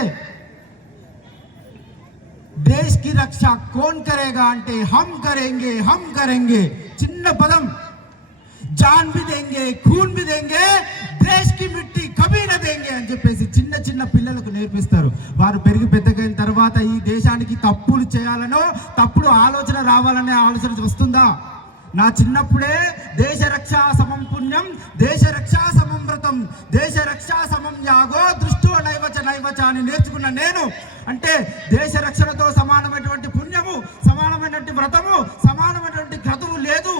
దేశ్ కి రక్ష కోన్ కరేగా అంటే హమ్ కరేంగే. చిన్న పదం. జాన్ బి దేంగే, ఖూన్ బి దేంగే, దేశ్ కి మిట్టి కభీ న దేంగే అని చెప్పేసి చిన్న పిల్లలకు నేర్పిస్తారు. వారు పెరిగి పెద్దగైన తర్వాత ఈ దేశానికి తప్పులు చేయాలనో, తప్పుడు ఆలోచన రావాలనే ఆలోచన వస్తుందా? నా చిన్నప్పుడే దేశ రక్షా సమం పుణ్యం, దేశ రక్షా సమం వ్రతం, దేశ రక్షా సమం యాగో దృష్టో నైవచ అని నేర్చుకున్న నేను, అంటే దేశ రక్షణతో సమానమైనటువంటి పుణ్యము, సమానమైనటువంటి వ్రతము, సమానమైనటువంటి క్రతువు లేదు.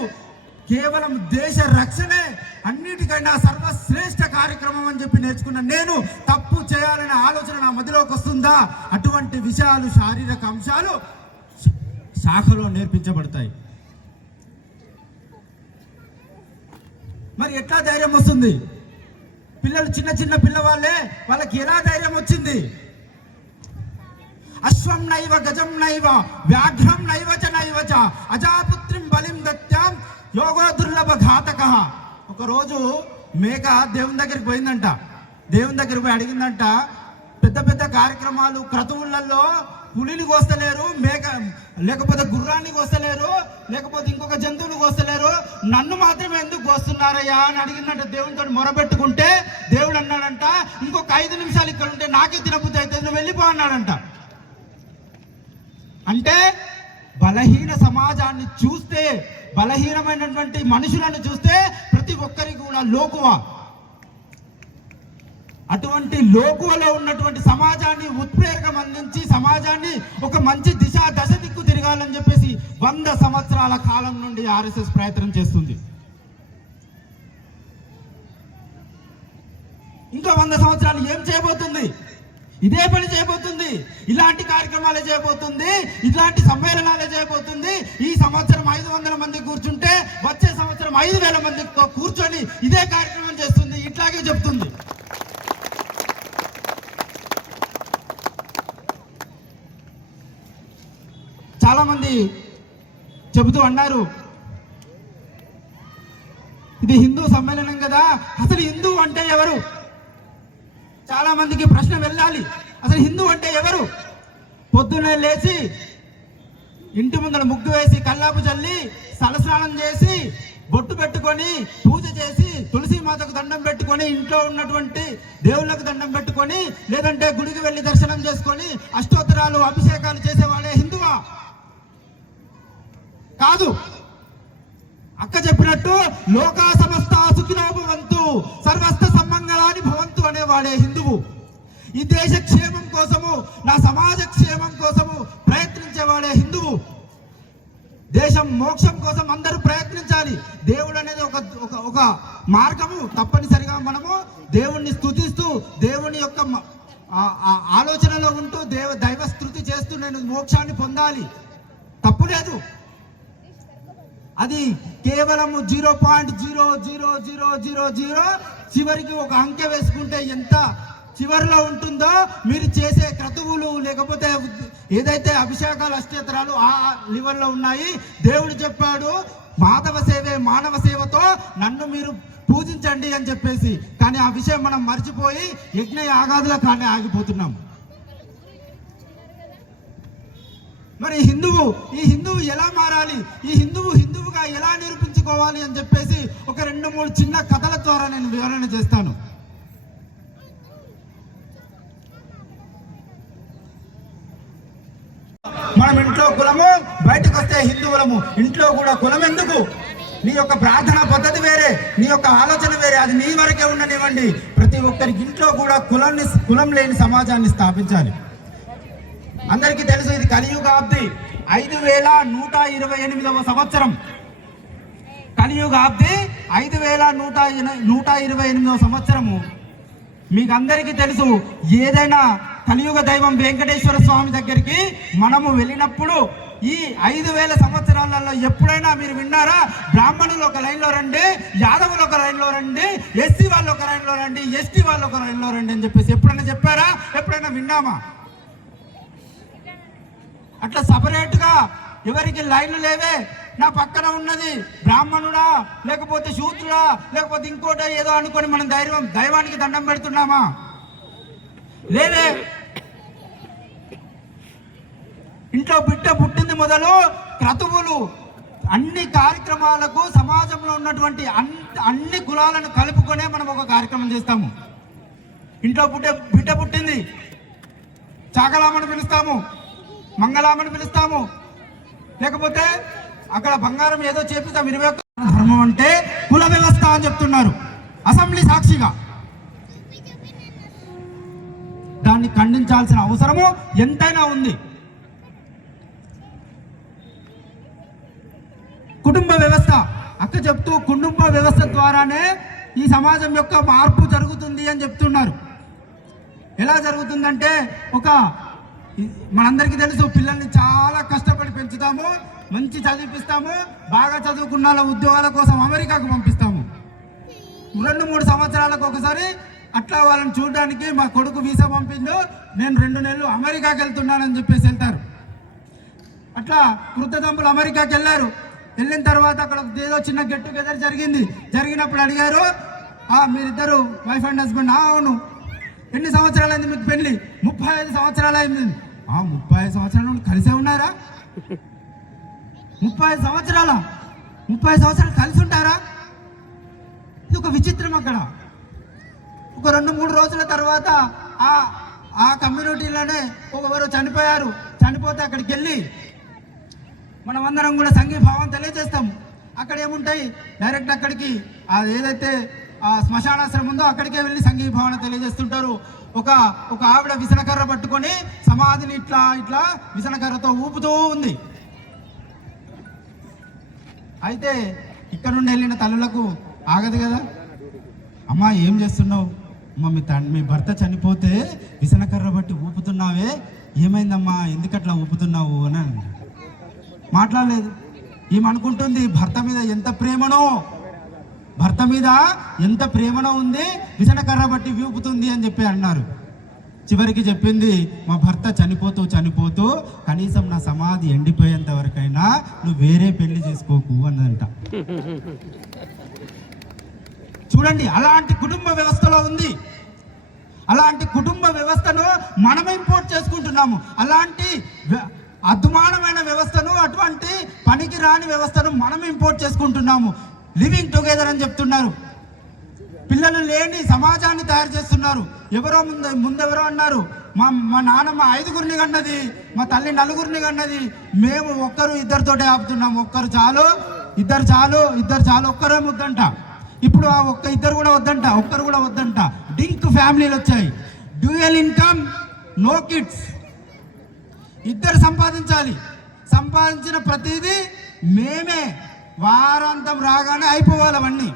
కేవలం దేశ రక్షణే అన్నిటికైనా సర్వశ్రేష్ఠ కార్యక్రమం అని చెప్పి నేర్చుకున్న నేను, తప్పు చేయాలనే ఆలోచన నా మదిలోకి వస్తుందా? అటువంటి విషయాలు, శారీరక అంశాలు శాఖలో నేర్పించబడతాయి. మరి ఎట్లా ధైర్యం వస్తుంది? పిల్లలు చిన్న పిల్లవాళ్ళే, వాళ్ళకి ఎలా ధైర్యం వచ్చింది? అశ్వం నైవ గజం నైవ వ్యాఘ్రం నైవచ అజాపుత్రిం బలిం దత్యాం యోగో దుర్లభ ఘాతక. ఒకరోజు మేక దేవుని దగ్గరికి పోయిందంట. దేవుని దగ్గరికి పోయి అడిగిందంట, పెద్ద కార్యక్రమాలు క్రతువులలో పులిని కోస్తలేరు, మేక లేకపోతే గుర్రాన్ని కోస్తలేరు, లేకపోతే ఇంకొక జంతువుని కోస్తలేరు, నన్ను మాత్రమే ఎందుకు కోస్తున్నారయ్యా అని అడిగిందంట. దేవునితో మొరబెట్టుకుంటే దేవుడు అన్నాడంట, ఇంకొక 5 నిమిషాలు ఇక్కడ ఉంటే నాకే తినబుద్ధి అవుతుంది, నువ్వు వెళ్ళిపో అన్నాడంట. అంటే బలహీన సమాజాన్ని చూస్తే, బలహీనమైనటువంటి మనుషులను చూస్తే ప్రతి ఒక్కరికి కూడా లోకువ. అటువంటి లోకువలో ఉన్నటువంటి సమాజాన్ని ఉత్ప్రేరకం అందించి సమాజాన్ని ఒక మంచి దశ దిక్కు తిరగాలని చెప్పేసి 100 సంవత్సరాల కాలం నుండి ఆర్ఎస్ఎస్ ప్రయత్నం చేస్తుంది. ఇంకా 100 సంవత్సరాలు ఏం చేయబోతుంది? ఇదే పని చేయబోతుంది, ఇలాంటి కార్యక్రమాలే చేయబోతుంది, ఇలాంటి సమ్మేళనాలే చేయబోతుంది. ఈ సంవత్సరం 500 మంది కూర్చుంటే వచ్చే సంవత్సరం 5000 మందితో కూర్చొని ఇదే కార్యక్రమం చేస్తుంది, ఇట్లాగే చెప్తుంది. చాలా మంది చెబుతూ అన్నారు, ఇది హిందూ సమ్మేళనం కదా, అసలు హిందూ అంటే ఎవరు? చాలా మందికి ప్రశ్న వెళ్ళాలి, అసలు హిందూ అంటే ఎవరు? పొద్దున్నే లేచి ఇంటి ముందర ముగ్గు వేసి, కల్లాపు చల్లి, తలస్నానం చేసి, బొట్టు పెట్టుకొని, పూజ చేసి, తులసి మాతకు దండం పెట్టుకొని, ఇంట్లో ఉన్నటువంటి దేవుళ్ళకు దండం పెట్టుకొని, లేదంటే గుడికి వెళ్ళి దర్శనం చేసుకొని అష్టోత్తరాలు అభిషేకాలు చేసేవాడే హిందువా? కాదు. అక్క చెప్పినట్టు లోకా సమస్త సుఖినో భవంతు సర్వస్థ సమ్మంగళాని భవంతు అనేవాడే హిందువు. ఈ దేశ క్షేమం కోసము, నా సమాజ క్షేమం కోసము ప్రయత్నించేవాడే హిందువు. దేశం మోక్షం కోసం అందరూ ప్రయత్నించాలి. దేవుడు అనేది ఒక మార్గము. తప్పనిసరిగా మనము దేవుణ్ణి స్తుతిస్తూ, దేవుని యొక్క ఆ ఆలోచనలో ఉంటూ దైవస్థుతి చేస్తూ నేను మోక్షాన్ని పొందాలి, తప్పు లేదు. అది కేవలము 0.00000 చివరికి ఒక అంకె వేసుకుంటే ఎంత చివరిలో ఉంటుందో మీరు చేసే క్రతువులు లేకపోతే ఏదైతే అభిషేకాలు అష్టేతరాలు ఆ లెవెల్లో ఉన్నాయి. దేవుడు చెప్పాడు మాధవ సేవే మానవ సేవతో నన్ను మీరు పూజించండి అని చెప్పేసి. కానీ ఆ విషయం మనం మర్చిపోయి యజ్ఞ యాగాదుల కానీ ఆగిపోతున్నాం. మరి ఈ హిందువు ఎలా మారాలి, ఈ హిందువుగా ఎలా నిరూపించుకోవాలి అని చెప్పేసి ఒక 2-3 చిన్న కథల ద్వారా నేను వివరణ చేస్తాను. మనం ఇంట్లో కులము, బయటకు వస్తే హిందువులము. ఇంట్లో కూడా కులం ఎందుకు? నీ యొక్క ప్రార్థన పద్ధతి వేరే, నీ యొక్క ఆలోచన వేరే, అది నీ వరకే ఉండనివ్వండి. ప్రతి ఒక్కరికి ఇంట్లో కూడా కులం లేని సమాజాన్ని స్థాపించాలి. అందరికీ తెలుసు ఇది కలియుగాబ్ది 5128వ సంవత్సరం. కలియుగాబ్ది 5128వ సంవత్సరము. మీకు అందరికీ తెలుసు, ఏదైనా కలియుగ దైవం వెంకటేశ్వర స్వామి దగ్గరికి మనము వెళ్ళినప్పుడు ఈ 5000 సంవత్సరాలలో ఎప్పుడైనా మీరు విన్నారా? బ్రాహ్మణులు ఒక లైన్లో రండి, యాదవులు ఒక లైన్లో రండి, ఎస్సీ వాళ్ళు ఒక లైన్లో రండి, ఎస్టీ వాళ్ళు ఒక లైన్లో రండి అని చెప్పేసి ఎప్పుడైనా చెప్పారా? ఎప్పుడైనా విన్నామా? అట్లా సపరేట్గా ఎవరికి లైన్లు లేవే. నా పక్కన ఉన్నది బ్రాహ్మణుడా లేకపోతే శూద్రుడా లేకపోతే ఇంకోట ఏదో అనుకొని మనం దైవానికి దండం పెడుతున్నామా? లేదే. ఇంట్లో బిడ్డ పుట్టింది మొదలు క్రతువులు అన్ని కార్యక్రమాలకు సమాజంలో ఉన్నటువంటి అన్ని కులాలను కలుపుకొనే మనం ఒక కార్యక్రమం చేస్తాము. ఇంట్లో బిడ్డ పుట్టింది, చాకలామని పిలుస్తాము, మంగళామని పిలుస్తాము, లేకపోతే అక్కడ బంగారం ఏదో చేపిస్తాం. 21 ధర్మం అంటే కుల వ్యవస్థ అని చెప్తున్నారు అసెంబ్లీ సాక్షిగా. దాన్ని ఖండించాల్సిన అవసరము ఎంతైనా ఉంది. కుటుంబ వ్యవస్థ అక్క చెప్తూ కుటుంబ వ్యవస్థ ద్వారానే ఈ సమాజం యొక్క మార్పు జరుగుతుంది అని చెప్తున్నారు. ఎలా జరుగుతుందంటే మనందరికీ తెలుసు, పిల్లల్ని చాలా కష్టపడి పెంచుతాము, మంచి చదివిపిస్తాము, బాగా చదువుకున్న ఉద్యోగాల కోసం అమెరికాకు పంపిస్తాము. 2-3 సంవత్సరాలకు ఒకసారి అట్లా వాళ్ళని చూడడానికి మా కొడుకు వీసా పంపిండు, నేను 2 నెలలు అమెరికాకి వెళ్తున్నానని చెప్పేసి వెళ్తారు. అట్లా వృద్ధ దంపతులు అమెరికాకి వెళ్ళారు. వెళ్ళిన తర్వాత అక్కడ ఏదో చిన్న గెట్ టుగెదర్ జరిగినప్పుడు అడిగారు, మీరిద్దరు వైఫ్ అండ్ హస్బెండ్? అవును. ఎన్ని సంవత్సరాలు అయింది మీకు పెళ్ళి? 35 సంవత్సరాలు అయింది. 35 సంవత్సరాల నుండి కలిసే ఉన్నారా? 30 సంవత్సరాలు కలిసి ఉంటారా? ఇది ఒక విచిత్రం. అక్కడ ఒక 2-3 రోజుల తర్వాత ఆ కమ్యూనిటీలోనే ఒకరు చనిపోయారు. చనిపోతే అక్కడికి వెళ్ళి మనం అందరం కూడా సంఘీభావం తెలియజేస్తాం. అక్కడ ఏముంటాయి, డైరెక్ట్ అక్కడికి ఏదైతే శ్మశానాశ్రమం ఉందో అక్కడికే వెళ్ళి సంఘీభావన తెలియజేస్తుంటారు. ఒక ఆవిడ విసనకర్ర పట్టుకొని సమాధిని ఇట్లా విసనకర్రతో ఊపుతూ ఉంది. అయితే ఇక్కడ నుండి వెళ్ళిన తల్లులకు ఆగదు కదా, అమ్మా ఏం చేస్తున్నావు? మీ భర్త చనిపోతే విసనకర్ర బట్టి ఊపుతున్నావే, ఏమైందమ్మా, ఎందుకట్లా ఊపుతున్నావు అని మాట్లాడలేదు. ఏమనుకుంటుంది, భర్త మీద ఎంత ప్రేమనో ఉంది, విసనకర్ర బట్టి ఊపుతుంది అని చెప్పి అన్నారు. చివరికి చెప్పింది, మా భర్త చనిపోతూ కనీసం నా సమాధి ఎండిపోయేంత వరకైనా నువ్వు వేరే పెళ్లి చేసుకోకు అన్నదంట. చూడండి, అలాంటి కుటుంబ వ్యవస్థలో ఉంది. అలాంటి కుటుంబ వ్యవస్థను మనం ఇంపోర్ట్ చేసుకుంటున్నాము. అలాంటి అద్మానమైన వ్యవస్థను, అటువంటి పనికి రాని వ్యవస్థను మనం ఇంపోర్ట్ చేసుకుంటున్నాము. లివింగ్ టుగెదర్ అని చెప్తున్నారు. పిల్లలు లేని సమాజాన్ని తయారు చేస్తున్నారు. ముందెవరో అన్నారు, మా నాన్నమ్మ 5గురిని కన్నది, మా తల్లి 4గురిని కన్నది, మేము ఇద్దరితోటే ఆపుతున్నాము. ఒక్కరు చాలు, ఇద్దరు చాలు, ఒక్కరే వద్దంట. ఇప్పుడు ఇద్దరు కూడా వద్దంట, ఒక్కరు కూడా వద్దంట. డింక్ ఫ్యామిలీలు వచ్చాయి. Dual income, no kids. ఇద్దరు సంపాదించాలి. సంపాదించిన ప్రతిదీ మేమే వారాంతం రాగానే అయిపోవాలి అవన్నీ.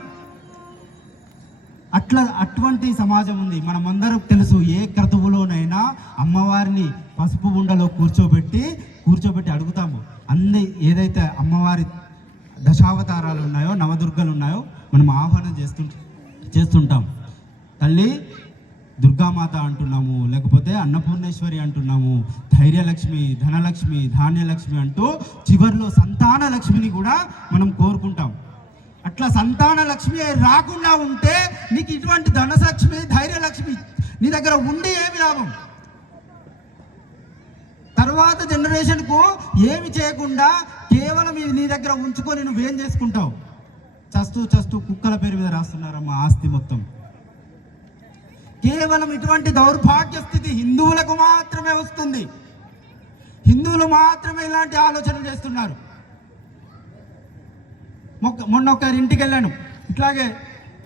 అటువంటి సమాజం ఉంది. మనమందరం తెలుసు, ఏ క్రతువులోనైనా అమ్మవారిని పసుపు ఉండలో కూర్చోబెట్టి అడుగుతాము. అన్ని ఏదైతే అమ్మవారి దశావతారాలు ఉన్నాయో, నవదుర్గలు ఉన్నాయో మనం ఆహ్వానం చేస్తుంటాం. తల్లి దుర్గామాత అంటున్నాము, లేకపోతే అన్నపూర్ణేశ్వరి అంటున్నాము, ధైర్యలక్ష్మి, ధనలక్ష్మి, ధాన్యలక్ష్మి అంటూ చివరిలో సంతాన లక్ష్మిని కూడా మనం కోరుకుంటాం. అట్లా సంతాన లక్ష్మి రాకుండా ఉంటే నీకు ఇటువంటి ధనలక్ష్మి, ధైర్యలక్ష్మి నీ దగ్గర ఉండి ఏమి లాభం? తర్వాత జనరేషన్కు ఏమి చేయకుండా కేవలం నీ దగ్గర ఉంచుకొని నువ్వేం చేసుకుంటావు? చస్తూ కుక్కల పేరు మీద రాస్తున్నారమ్మా ఆస్తి మొత్తం. కేవలం ఇటువంటి దౌర్భాగ్య స్థితి హిందువులకు మాత్రమే వస్తుంది. హిందువులు మాత్రమే ఇలాంటి ఆలోచనలు చేస్తున్నారు. మొన్న ఒకరి ఇంటికి వెళ్ళాను. ఇట్లాగే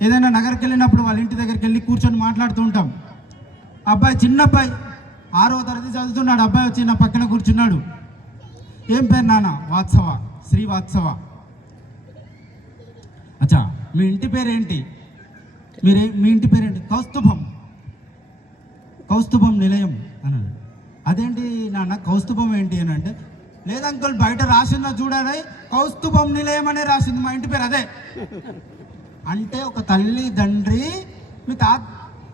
ఏదైనా నగరికి వెళ్ళినప్పుడు వాళ్ళ ఇంటి దగ్గరికి వెళ్ళి కూర్చొని మాట్లాడుతూ ఉంటాం. అబ్బాయి, చిన్న అబ్బాయి 6వ తరగతి చదువుతున్నాడు. అబ్బాయి వచ్చి నా పక్కన కూర్చున్నాడు. ఏం పేరు నాన్న? వాత్సవ, శ్రీ వాత్సవ. అచ్చా, మీ ఇంటి పేరేంటి? మీ ఇంటి పేరేంటి? కౌస్తుభం నిలయం అన్నాడు. అదేంటి నాన్న కౌస్తుభం ఏంటి అని అంటే, లేదంకుల్ బయట రాసిందా చూడాలి, కౌస్తుభం నిలయం అనే రాసింది, మా ఇంటి పేరు అదే. అంటే ఒక తల్లి తండ్రి మీ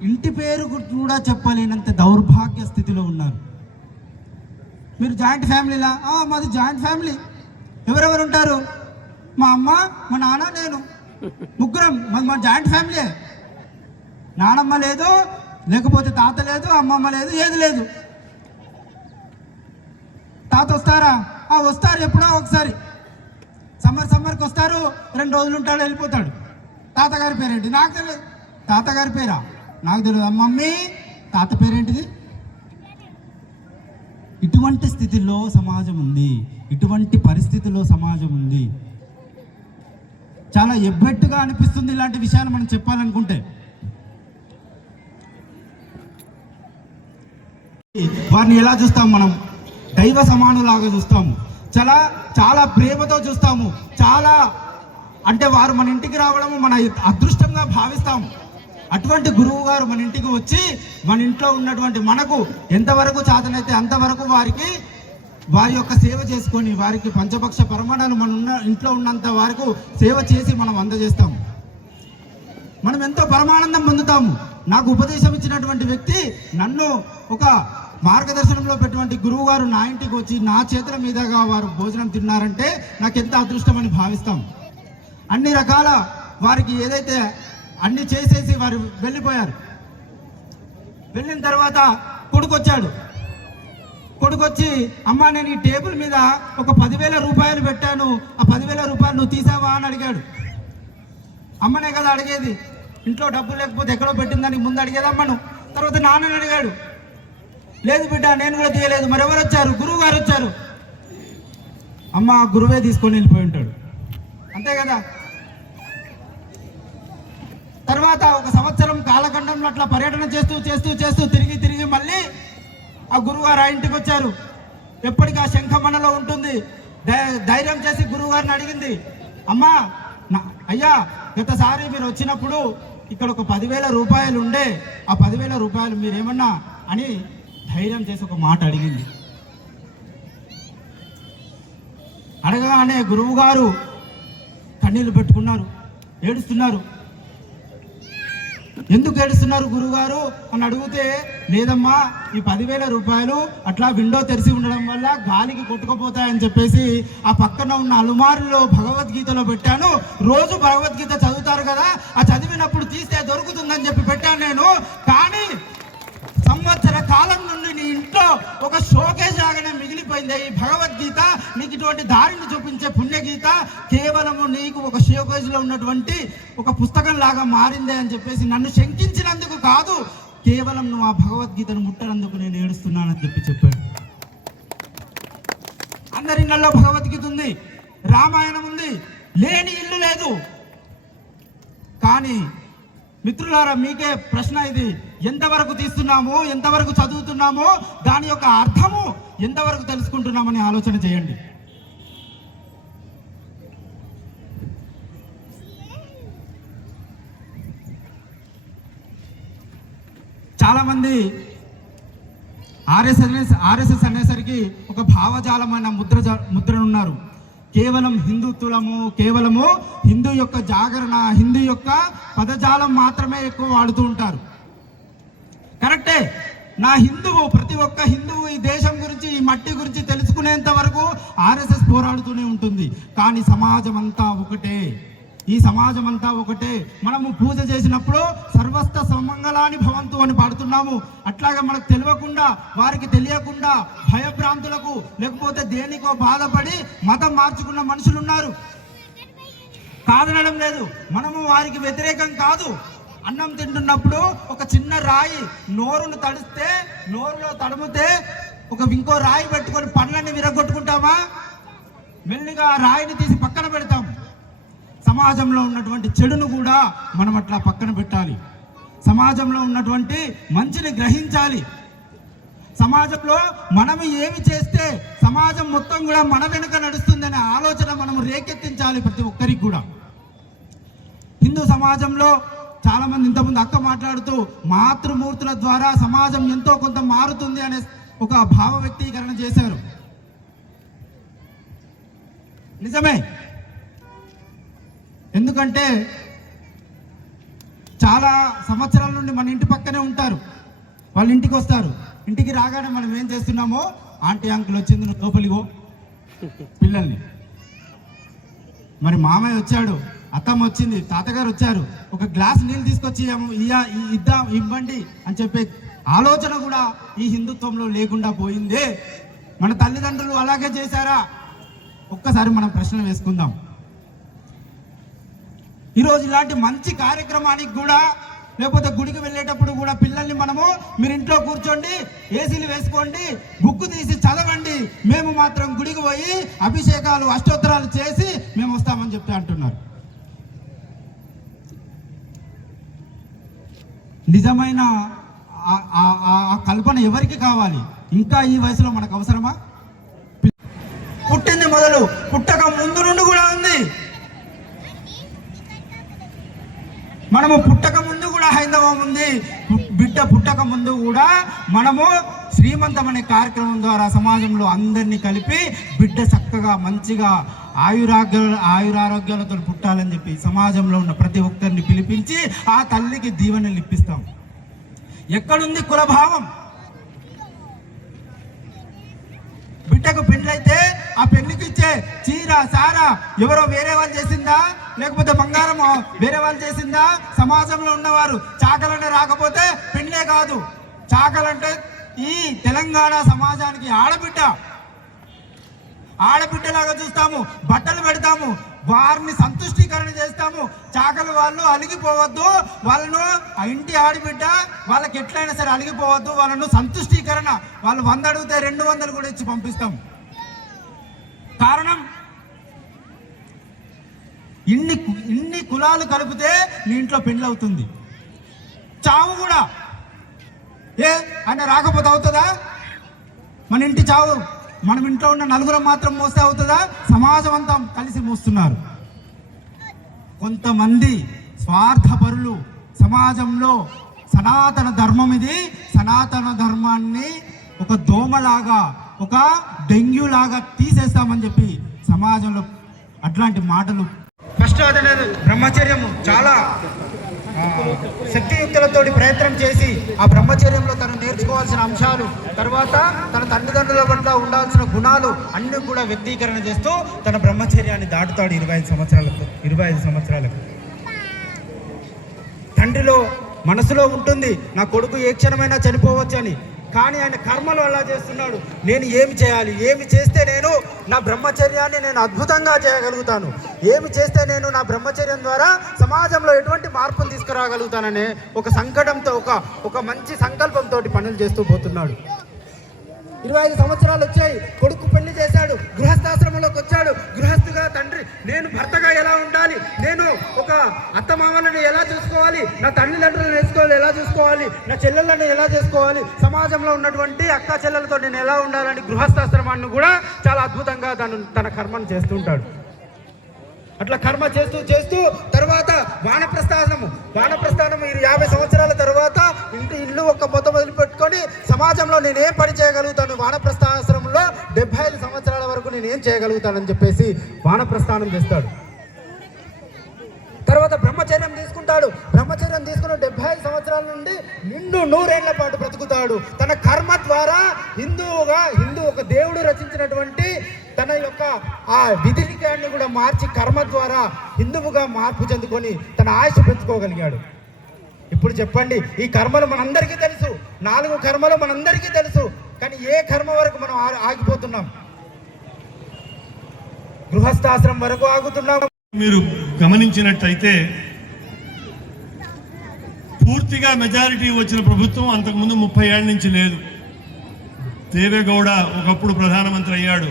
ఇంటి పేరు కూడా చెప్పలేనంత దౌర్భాగ్య స్థితిలో ఉన్నారు. మీరు జాయింట్ ఫ్యామిలీలా? మాది జాయింట్ ఫ్యామిలీ. ఎవరెవరు ఉంటారు? మా అమ్మ, మా నాన్న, నేను, ముగ్గురం. మా జాయింట్ ఫ్యామిలీ. నానమ్మ లేదు, లేకపోతే తాత లేదు, అమ్మమ్మ లేదు, ఏది లేదు. తాత వస్తారా? వస్తారు, ఎప్పుడో ఒకసారి. సమ్మర్కి వస్తారు, 2 రోజులు ఉంటాడు, వెళ్ళిపోతాడు. తాతగారి పేరేంటి? నాకు తెలియదు. తాతగారి పేరా? నాకు తెలియదు. మమ్మీ, తాత పేరేంటిది? ఇటువంటి స్థితిలో సమాజం ఉంది, ఇటువంటి పరిస్థితుల్లో సమాజం ఉంది. చాలా ఎబ్బెట్టుగా అనిపిస్తుంది ఇలాంటి విషయాలు మనం చెప్పాలనుకుంటే. వారిని ఎలా చూస్తాం మనం? దైవ సమానులాగా చూస్తాము. చాలా ప్రేమతో చూస్తాము. చాలా అంటే వారు మన ఇంటికి రావడము మన అదృష్టంగా భావిస్తాము. అటువంటి గురువు గారు మన ఇంటికి వచ్చి మన ఇంట్లో ఉన్నటువంటి మనకు ఎంతవరకు చాతనైతే అంతవరకు వారి యొక్క సేవ చేసుకొని, వారికి పంచభక్ష పరమాణాలు మన ఇంట్లో ఉన్నంత వరకు సేవ చేసి మనం అందజేస్తాము. మనం ఎంతో పరమానందం పొందుతాము. నాకు ఉపదేశం ఇచ్చినటువంటి వ్యక్తి, నన్ను ఒక మార్గదర్శనంలో పెట్టినటువంటి గురువు గారు నా ఇంటికి వచ్చి నా చేతుల మీదుగా వారు భోజనం తిన్నారంటే నాకు ఎంత అదృష్టం అని భావిస్తాం. అన్ని రకాల వారికి ఏదైతే అన్ని చేసేసి వారు వెళ్ళిపోయారు. వెళ్ళిన తర్వాత కొడుకొచ్చాడు. కొడుకొచ్చి, అమ్మ నేను ఈ టేబుల్ మీద ఒక 10,000 రూపాయలు పెట్టాను, ఆ 10,000 రూపాయలు నువ్వు తీసావా అని అడిగాడు. అమ్మనే కదా అడిగేది. ఇంట్లో డబ్బు లేకపోతే ఎక్కడో పెట్టిందని ముందు అడిగేది అమ్మను. తర్వాత నాన్నని అడిగాడు. లేదు బిడ్డ, నేను కూడా తీయలేదు. మరి ఎవరు వచ్చారు? గురువు గారు వచ్చారు. అమ్మ గురువే తీసుకొని వెళ్ళిపోయి ఉంటాడు. అంతే కదా. తర్వాత 1 సంవత్సరం కాలఖండంలో అట్లా పర్యటన చేస్తూ తిరిగి మళ్ళీ ఆ గురువుగారు ఆ ఇంటికి వచ్చారు. ఎప్పటికీ ఆ శంఖమణలో ఉంటుంది. ధైర్యం చేసి గురువు గారిని అడిగింది, అమ్మా అయ్యా గతసారి మీరు వచ్చినప్పుడు ఇక్కడ ఒక 10,000 రూపాయలు ఉండే, ఆ 10,000 రూపాయలు మీరేమన్నా అని ధైర్యం చేసి ఒక మాట అడిగింది. అడగగానే గురువు గారు కన్నీళ్లు పెట్టుకున్నారు, ఏడుస్తున్నారు. ఎందుకు ఏడుస్తున్నారు గురువుగారు అని అడిగితే, లేదమ్మా ఈ 10,000 రూపాయలు అట్లా విండో తెరిచి ఉండడం వల్ల గాలికి కొట్టుకుపోతాయని చెప్పేసి ఆ పక్కన ఉన్న అలుమారులో భగవద్గీతలో పెట్టాను. రోజు భగవద్గీత చదువుతారు కదా, ఆ చదివినప్పుడు తీస్తే దొరుకుతుందని చెప్పి పెట్టాను నేను. కానీ సంవత్సర కాలం నుండి నీ ఇంట్లో ఒక షోకేజ్ లాగానే మిగిలిపోయింది ఈ భగవద్గీత. నీకు ఇటువంటి దారిని చూపించే పుణ్యగీత కేవలము నీకు ఒక షోకేజ్లో ఉన్నటువంటి ఒక పుస్తకం లాగా మారిందే అని చెప్పేసి నన్ను శంకించినందుకు కాదు, కేవలం నువ్వు ఆ భగవద్గీతను ముట్టనందుకు నేను ఏడుస్తున్నానని చెప్పాడు. అందరి ఇళ్లలో భగవద్గీత ఉంది, రామాయణం ఉంది, లేని ఇల్లు లేదు. కానీ మిత్రులారా, మీకే ప్రశ్న ఇది, ఎంతవరకు తీస్తున్నాము, ఎంతవరకు చదువుతున్నామో, దాని యొక్క అర్థము ఎంతవరకు తెలుసుకుంటున్నామని ఆలోచన చేయండి. చాలామంది ఆర్ఎస్ఎస్ అనేసరికి ఒక భావజాలమైన ముద్రనున్నారు. కేవలం హిందుత్వము, కేవలము హిందూ యొక్క జాగరణ, హిందూ యొక్క పదజాలం మాత్రమే ఎక్కువ వాడుతూ ఉంటారు. కరెక్టే. నా హిందువు, ప్రతి ఒక్క హిందువు ఈ దేశం గురించి, ఈ మట్టి గురించి తెలుసుకునేంత వరకు ఆర్ఎస్ఎస్ పోరాడుతూనే ఉంటుంది. కానీ సమాజం అంతా ఒకటే, ఈ సమాజం అంతా ఒకటే. మనము పూజ చేసినప్పుడు సర్వస్త సుమంగళాని భవంతు అని పాడుతున్నాము. అట్లాగే మనకు తెలియకుండా, వారికి తెలియకుండా భయభ్రాంతులకు లేకపోతే దేనికో బాధపడి మతం మార్చుకున్న మనుషులు ఉన్నారు. కాదనడం లేదు, మనము వారికి వ్యతిరేకం కాదు. అన్నం తింటున్నప్పుడు ఒక చిన్న రాయి నోరును తడిస్తే, నోరులో తడుముతే ఇంకో రాయి పెట్టుకొని పండ్లన్నీ విరగొట్టుకుంటామా? మెల్లిగా ఆ రాయిని తీసి పక్కన పెడతాం. సమాజంలో ఉన్నటువంటి చెడును కూడా మనం అట్లా పక్కన పెట్టాలి. సమాజంలో ఉన్నటువంటి మంచిని గ్రహించాలి. సమాజంలో మనం ఏమి చేస్తే సమాజం మొత్తం కూడా మన వెనుక నడుస్తుందనే ఆలోచన మనం రేకెత్తించాలి ప్రతి ఒక్కరికి కూడా. హిందూ సమాజంలో చాలామంది, ఇంతకుముందు అక్క మాట్లాడుతూ మాతృమూర్తుల ద్వారా సమాజం ఎంతో కొంత మారుతుంది అనే ఒక భావ వ్యక్తీకరణ చేశారు. నిజమే. ఎందుకంటే చాలా సంవత్సరాల నుండి మన ఇంటి పక్కనే ఉంటారు. వాళ్ళ ఇంటికి వస్తారు. ఇంటికి రాగానే మనం ఏం చేస్తున్నామో, ఆంటీ అంకుల్ వచ్చింది, నువ్వు లోపలిగో పిల్లల్ని. మరి మామయ్య వచ్చాడు, అత్తమ్మ వచ్చింది, తాతగారు వచ్చారు, ఒక గ్లాస్ నీళ్ళు తీసుకొచ్చి ఇవ్వండి అని చెప్పే ఆలోచన కూడా ఈ హిందుత్వంలో లేకుండా పోయిందే. మన తల్లిదండ్రులు అలాగే చేశారా? ఒక్కసారి మనం ప్రశ్న వేసుకుందాం. ఈరోజు ఇలాంటి మంచి కార్యక్రమానికి కూడా, లేకపోతే గుడికి వెళ్ళేటప్పుడు కూడా పిల్లల్ని మనము, మీరు ఇంట్లో కూర్చోండి, ఏసీలు వేసుకోండి, బుక్ తీసి చదవండి, మేము మాత్రం గుడికి పోయి అభిషేకాలు, అష్టోత్తరాలు చేసి మేము వస్తామని చెప్పి అంటున్నారు. నిజమైన ఆ కల్పన ఎవరికి కావాలి? ఇంకా ఈ వయసులో మనకు అవసరమా? పుట్టింది మొదలు, పుట్టక ముందు నుండి కూడా ఉంది. మనము పుట్టక ముందు కూడా హైందవం ఉంది. బిడ్డ పుట్టక ముందు కూడా మనము శ్రీమంతం అనే కార్యక్రమం ద్వారా సమాజంలో అందరినీ కలిపి బిడ్డ చక్కగా మంచిగా ఆయురారోగ్యాలతో పుట్టాలని చెప్పి సమాజంలో ఉన్న ప్రతి ఒక్కరిని పిలిపించి ఆ తల్లికి దీవెనలు ఇప్పిస్తాం. ఎక్కడుంది కులభావం? బిడ్డకు పెళ్ళైతే ఆ పెళ్లికి ఇచ్చే చీర, సారా ఎవరో వేరే వాళ్ళు చేసిందా, లేకపోతే బంగారం వేరే వాళ్ళు చేసిందా? సమాజంలో ఉన్నవారు చాకలంటే రాకపోతే పెళ్ళే కాదు. చాకలంటే ఈ తెలంగాణ సమాజానికి ఆడబిడ్డలాగా చూస్తాము, బట్టలు పెడతాము, వారిని సంతుష్టీకరణ చేస్తాము. చాకలి వాళ్ళు అలిగిపోవద్దు, వాళ్ళను ఆ ఇంటి ఆడబిడ్డ వాళ్ళకి ఎట్లయినా సరే అలిగిపోవద్దు, వాళ్ళను సంతుష్టీకరణ, వాళ్ళు 100 అడిగితే 200 కూడా ఇచ్చి పంపిస్తాం. కారణం, ఇన్ని కులాలు కలిపితే నీ ఇంట్లో పెళ్ళి అవుతుంది. చావు కూడా ఆయన రాకపోతే అవుతుందా? మన ఇంటి చావు మనం ఇంట్లో ఉన్న నలుగురం మాత్రం మోస్తే అవుతుందా? సమాజం అంతా కలిసి మోస్తున్నారు. కొంతమంది స్వార్థపరులు సమాజంలో సనాతన ధర్మం, ఇది సనాతన ధర్మాన్ని ఒక దోమలాగా, ఒక డెంగ్యూలాగా తీసేస్తామని చెప్పి సమాజంలో అట్లాంటి మాటలు. ఫస్ట్ అదనేది బ్రహ్మచర్యము చాలా శక్తియుక్తులతో ప్రయత్నం చేసి ఆ బ్రహ్మచర్యంలో తను నేర్చుకోవాల్సిన అంశాలు, తర్వాత తన తల్లిదండ్రుల పట్ల ఉండాల్సిన గుణాలు అన్నీ కూడా వ్యక్తీకరణ చేస్తూ తన బ్రహ్మచర్యాన్ని దాటుతాడు 25 సంవత్సరాలకు. తండ్రిలో మనసులో ఉంటుంది నా కొడుకు ఏ క్షణమైనా చనిపోవచ్చు అని, కానీ ఆయన కర్మలు అలా చేస్తున్నాడు. నేను ఏమి చేయాలి, ఏమి చేస్తే నేను నా బ్రహ్మచర్యాన్ని నేను అద్భుతంగా చేయగలుగుతాను, ఏమి చేస్తే నేను నా బ్రహ్మచర్యం ద్వారా సమాజంలో ఎటువంటి మార్పును తీసుకురాగలుగుతాననే ఒక సంకటంతో, ఒక మంచి సంకల్పంతో పనులు చేస్తూ పోతున్నాడు. 25 సంవత్సరాలు వచ్చాయి, కొడుకు పెళ్లి చేశాడు, గృహస్థాశ్రమంలోకి వచ్చాడు. గృహస్థుగా తండ్రి నేను భర్తగా ఎలా ఉండాలి, నేను ఒక అత్తమామలను ఎలా చూసుకోవాలి, నా తల్లిదండ్రులను ఎలా చూసుకోవాలి, నా చెల్లెళ్ళను ఎలా చేసుకోవాలి, సమాజంలో ఉన్నటువంటి అక్క చెల్లెలతో నేను ఎలా ఉండాలని గృహస్థాశ్రమాన్ని కూడా చాలా అద్భుతంగా తన కర్మను చేస్తుంటాడు. అట్లా కర్మ చేస్తూ చేస్తూ తర్వాత వానప్రస్థానము 50 సంవత్సరాల తర్వాత ఇల్లు ఒక మొత్తం వదిలిపెట్టుకొని సమాజంలో నేనేం పని చేయగలుగుతాను, వానప్రస్థాశ్రమంలో 75 సంవత్సరాల వరకు నేనేం చేయగలుగుతానని చెప్పేసి వానప్రస్థానం చేస్తాడు. తర్వాత బ్రహ్మచర్యం తీసుకుంటాడు. బ్రహ్మచర్యం తీసుకున్న 75 సంవత్సరాల నుండి నిండు 100 ఏళ్ల పాటు బ్రతుకుతాడు. తన కర్మ ద్వారా హిందూ ఒక దేవుడు రచించినటువంటి తన యొక్క ఆ విధిలికాన్ని కూడా మార్చి కర్మ ద్వారా హిందువుగా మార్పు చెందుకొని తన ఆయుష్ పెంచుకోగలిగాడు. ఇప్పుడు చెప్పండి, ఈ కర్మలు మనందరికీ తెలుసు, 4 కర్మలు మనందరికీ తెలుసు. కానీ ఏ కర్మ వరకు మనం ఆగిపోతున్నాం? గృహస్థాశ్రమం వరకు ఆగుతున్నాం. మీరు గమనించినట్టయితే పూర్తిగా మెజారిటీ వచ్చిన ప్రభుత్వం అంతకుముందు 30 ఏళ్ల నుంచి లేదు. దేవేగౌడ ఒకప్పుడు ప్రధానమంత్రి అయ్యాడు,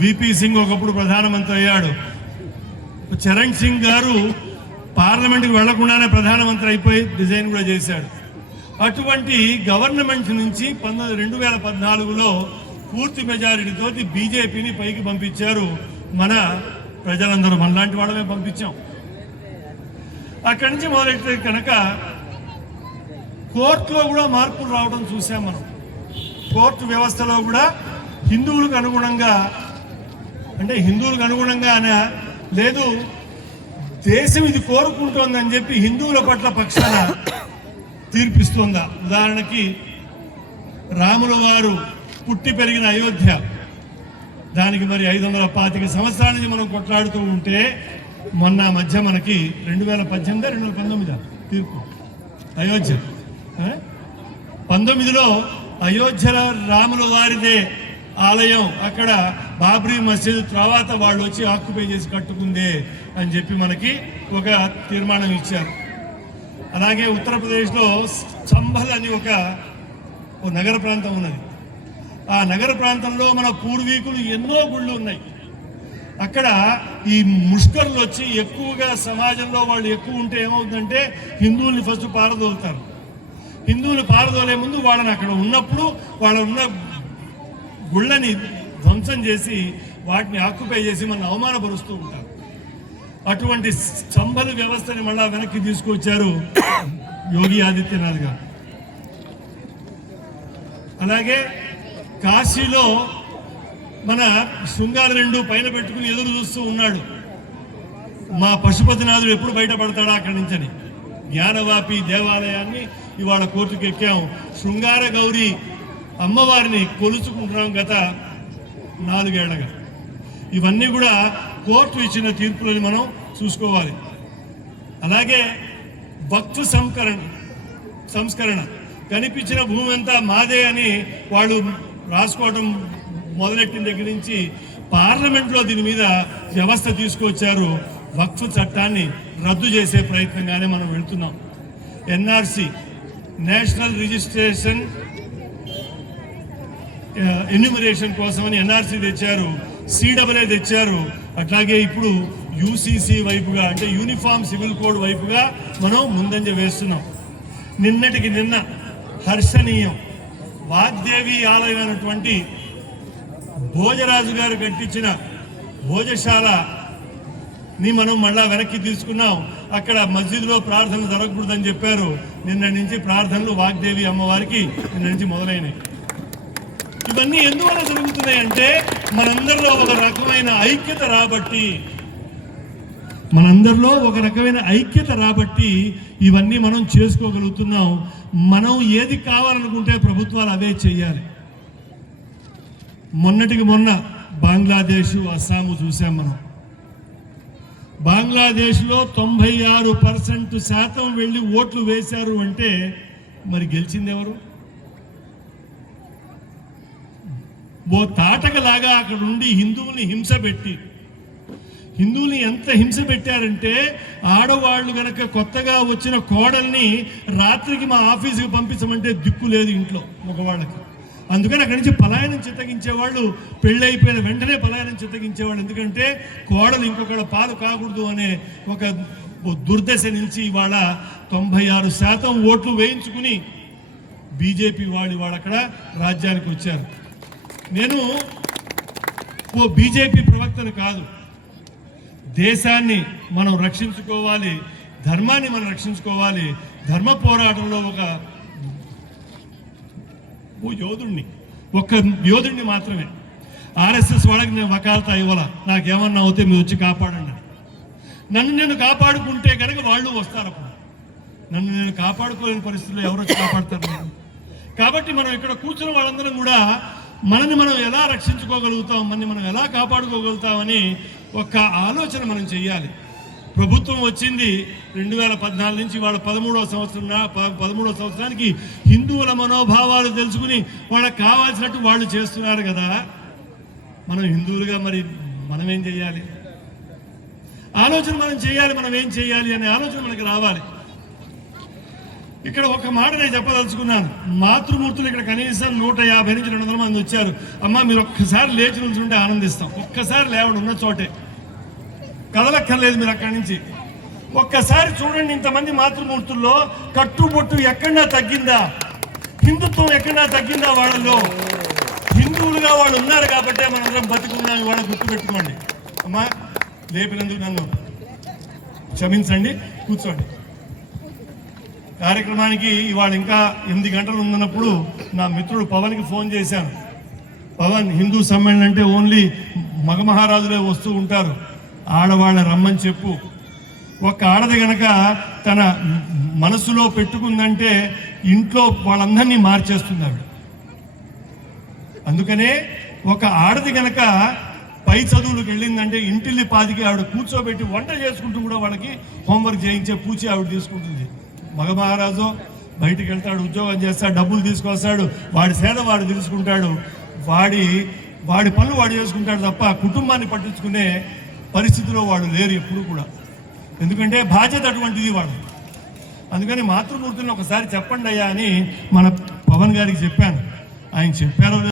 విపి సింగ్ ఒకప్పుడు ప్రధానమంత్రి అయ్యాడు, చరణ్ సింగ్ గారు పార్లమెంట్కి వెళ్లకుండానే ప్రధానమంత్రి అయిపోయి డిజైన్ కూడా చేశాడు. అటువంటి గవర్నమెంట్ నుంచి 2014లో పూర్తి మెజారిటీతో బీజేపీని పైకి పంపించారు. మన ప్రజలందరూ మనలాంటి వాళ్ళమే పంపించాం. అక్కడి నుంచి మొదలెడితే కనుక కోర్టులో కూడా మార్పులు రావడం చూసాం మనం. కోర్టు వ్యవస్థలో కూడా హిందువులకు అనుగుణంగా, అంటే హిందువులకు అనుగుణంగానే లేదు, దేశం ఇది కోరుకుంటోందని చెప్పి హిందువుల పట్ల పక్షాన తీర్పిస్తోందా. ఉదాహరణకి రాముల వారు పుట్టి పెరిగిన అయోధ్య, దానికి మరి 525 సంవత్సరాల నుంచి మనం కొట్లాడుతూ ఉంటే మొన్న మధ్య మనకి 2018-2019 తీర్పు అయోధ్య 19లో అయోధ్యలో రాముల వారిదే ఆలయం, అక్కడ బాబ్రీ మసీద్ తర్వాత వాళ్ళు వచ్చి ఆక్యుపై చేసి కట్టుకుందే అని చెప్పి మనకి ఒక తీర్మానం ఇచ్చారు. అలాగే ఉత్తరప్రదేశ్లో చంబల్ అని ఒక నగర ప్రాంతం ఉన్నది. ఆ నగర ప్రాంతంలో మన పూర్వీకులు ఎన్నో గుళ్ళు ఉన్నాయి. అక్కడ ఈ ముష్కర్లు వచ్చి ఎక్కువగా సమాజంలో వాళ్ళు ఎక్కువ ఉంటే ఏమవుతుందంటే హిందువుల్ని ఫస్ట్ పారదోలుతారు. హిందువులు పారదోలే ముందు వాళ్ళని అక్కడ ఉన్నప్పుడు వాళ్ళ ఉన్న గుళ్ళని ధ్వంసం చేసి వాటిని ఆక్యుపై చేసి మన అవమానపరుస్తూ ఉంటారు. అటువంటి చంబలు వ్యవస్థని మళ్ళా వెనక్కి తీసుకొచ్చారు యోగి ఆదిత్యనాథ్ గారు. అలాగే కాశీలో మన శృంగాలు 2 పైన పెట్టుకుని ఎదురు చూస్తూ ఉన్నాడు, మా పశుపతినాథుడు ఎప్పుడు బయటపడతాడా అక్కడి నుంచని. జ్ఞానవాపి దేవాలయాన్ని ఇవాళ కోర్టుకు ఎక్కాం. శృంగార గౌరీ అమ్మవారిని కొలుచుకుంటున్నాం గత 4 ఏళ్లుగా. ఇవన్నీ కూడా కోర్టు ఇచ్చిన తీర్పులని మనం చూసుకోవాలి. అలాగే భక్తు సంస్కరణ కనిపించిన భూమి అంతా మాదే అని వాళ్ళు రాసుకోవడం మొదలెట్టిన దగ్గర నుంచి పార్లమెంట్లో దీని మీద వ్యవస్థ తీసుకొచ్చారు. వక్ఫ్ చట్టాన్ని రద్దు చేసే ప్రయత్నంగానే మనం వెళ్తున్నాం. ఎన్ఆర్సి నేషనల్ రిజిస్ట్రేషన్ ఎన్యూమరేషన్ కోసమని ఎన్ఆర్సి తెచ్చారు, సిడబ్ల్యూ తెచ్చారు. అట్లాగే ఇప్పుడు యూసీసీ వైపుగా, అంటే యూనిఫామ్ సివిల్ కోడ్ వైపుగా మనం ముందంజ వేస్తున్నాం. నిన్నటికి నిన్న హర్షణీయం, వాగ్దేవి ఆలయం అయినటువంటి భోజరాజు గారు కట్టించిన భోజశాలని మనం మళ్ళా వెనక్కి తీసుకున్నాం. అక్కడ మస్జిద్లో ప్రార్థనలు జరగకూడదని చెప్పారు. నిన్న నుంచి ప్రార్థనలు వాగ్దేవి అమ్మవారికి నిన్న నుంచి మొదలైనవి. ఇవన్నీ ఎందువల్ల జరుగుతున్నాయంటే మనందరిలో ఒక రకమైన ఐక్యత రాబట్టి ఇవన్నీ మనం చేసుకోగలుగుతున్నాం. మనం ఏది కావాలనుకుంటే ప్రభుత్వాలు అవే చెయ్యాలి. మొన్నటికి మొన్న బంగ్లాదేశ్, అస్సాము చూసాం మనం. బంగ్లాదేశ్లో 96% వెళ్ళి ఓట్లు వేశారు అంటే మరి గెలిచింది ఎవరు? ఓ తాటకలాగా అక్కడ ఉండి హిందువుల్ని ఎంత హింస పెట్టారంటే ఆడవాళ్ళు గనక కొత్తగా వచ్చిన కోడల్ని రాత్రికి మా ఆఫీసుకి పంపించమంటే దిక్కు లేదు ఇంట్లో మగవాళ్ళకి. అందుకని అక్కడి నుంచి పలాయనం చిత్తగించేవాళ్ళు, పెళ్ళైపోయిన వెంటనే పలాయనం చిత్తగించేవాళ్ళు. ఎందుకంటే కోడలు ఇంకొకళ్ళ పాలు కాకూడదు అనే ఒక దుర్దశ నుంచి ఇవాళ 96% ఓట్లు వేయించుకుని బీజేపీ వాళ్ళు అక్కడ రాజ్యానికి వచ్చారు. నేను ఓ బీజేపీ ప్రవక్తను కాదు, దేశాన్ని మనం రక్షించుకోవాలి, ధర్మాన్ని మనం రక్షించుకోవాలి. ధర్మ పోరాటంలో ఒక యోధుడిని మాత్రమే. ఆర్ఎస్ఎస్ వాళ్ళకి నేను వకాలతా ఇవ్వాల, నాకేమన్నా అవుతే మీరు వచ్చి కాపాడండి. నన్ను నేను కాపాడుకుంటే కనుక వాళ్ళు వస్తారు. అప్పుడు నన్ను నేను కాపాడుకోలేని పరిస్థితుల్లో ఎవరు వచ్చి కాపాడుతారు? కాబట్టి మనం ఇక్కడ కూర్చున్న వాళ్ళందరం కూడా మనని మనం ఎలా రక్షించుకోగలుగుతాం, మనని మనం ఎలా కాపాడుకోగలుగుతామని ఒక ఆలోచన మనం చెయ్యాలి. ప్రభుత్వం వచ్చింది 2014 నుంచి వాళ్ళ 13వ సంవత్సరానికి హిందువుల మనోభావాలు తెలుసుకుని వాళ్ళకి కావాల్సినట్టు వాళ్ళు చేస్తున్నారు కదా. మనం హిందువులుగా మరి మనం ఏం చేయాలి? ఆలోచన మనం చేయాలి. మనం ఏం చేయాలి అనే ఆలోచన మనకి రావాలి. ఇక్కడ ఒక మాట నేను చెప్పదలుచుకున్నాను. మాతృమూర్తులు ఇక్కడ కనీసం 150 నుంచి 200 మంది వచ్చారు. అమ్మ మీరు ఒక్కసారి లేచి నుంచుంటే ఆనందిస్తాం. ఒక్కసారి లేవండి, ఉన్న చోటే కదలక్కర్లేదు మీరు అక్కడి నుంచి. ఒక్కసారి చూడండి, ఇంతమంది మాతృమూర్తుల్లో కట్టుబొట్టు ఎక్కడా తగ్గిందా? హిందుత్వం ఎక్కడా తగ్గిందా? వాళ్ళలో హిందువులుగా వాళ్ళు ఉన్నారు కాబట్టే మనందరం బతికున్నాం. ఇవాళ గుర్తుపెట్టుకోండి. అమ్మా లేపినందుకు నన్ను క్షమించండి, కూర్చోండి. కార్యక్రమానికి ఇవాళ ఇంకా 8 గంటలు ఉందన్నప్పుడు నా మిత్రుడు పవన్కి ఫోన్ చేశాను. పవన్, హిందూ సమ్మేళనం అంటే ఓన్లీ మగ మహారాజులే వస్తూ ఉంటారు, ఆడవాళ్ళ రమ్మని చెప్పు. ఒక ఆడది గనక తన మనసులో పెట్టుకుందంటే ఇంట్లో వాళ్ళందరినీ మార్చేస్తుంది ఆవిడ. అందుకనే ఒక ఆడది గనక పై చదువులకు వెళ్ళిందంటే ఇంటిల్లి పాదికి ఆవిడ కూర్చోబెట్టి వంట చేసుకుంటూ కూడా వాళ్ళకి హోంవర్క్ చేయించే పూచి ఆవిడ తీసుకుంటుంది. మగ మహారాజు బయటికి వెళ్తాడు, ఉద్యోగం చేస్తాడు, డబ్బులు తీసుకొస్తాడు, వాడి సేద వాడు తెలుసుకుంటాడు, వాడి పనులు వాడు చేసుకుంటాడు తప్ప కుటుంబాన్ని పట్టించుకునే పరిస్థితిలో వాడు లేరు ఎప్పుడు కూడా. ఎందుకంటే బాధ్యత అటువంటిది వాడు. అందుకని మాతృమూర్తులను ఒకసారి చెప్పండి అయ్యా అని మన పవన్ గారికి చెప్పాను. ఆయన చెప్పారో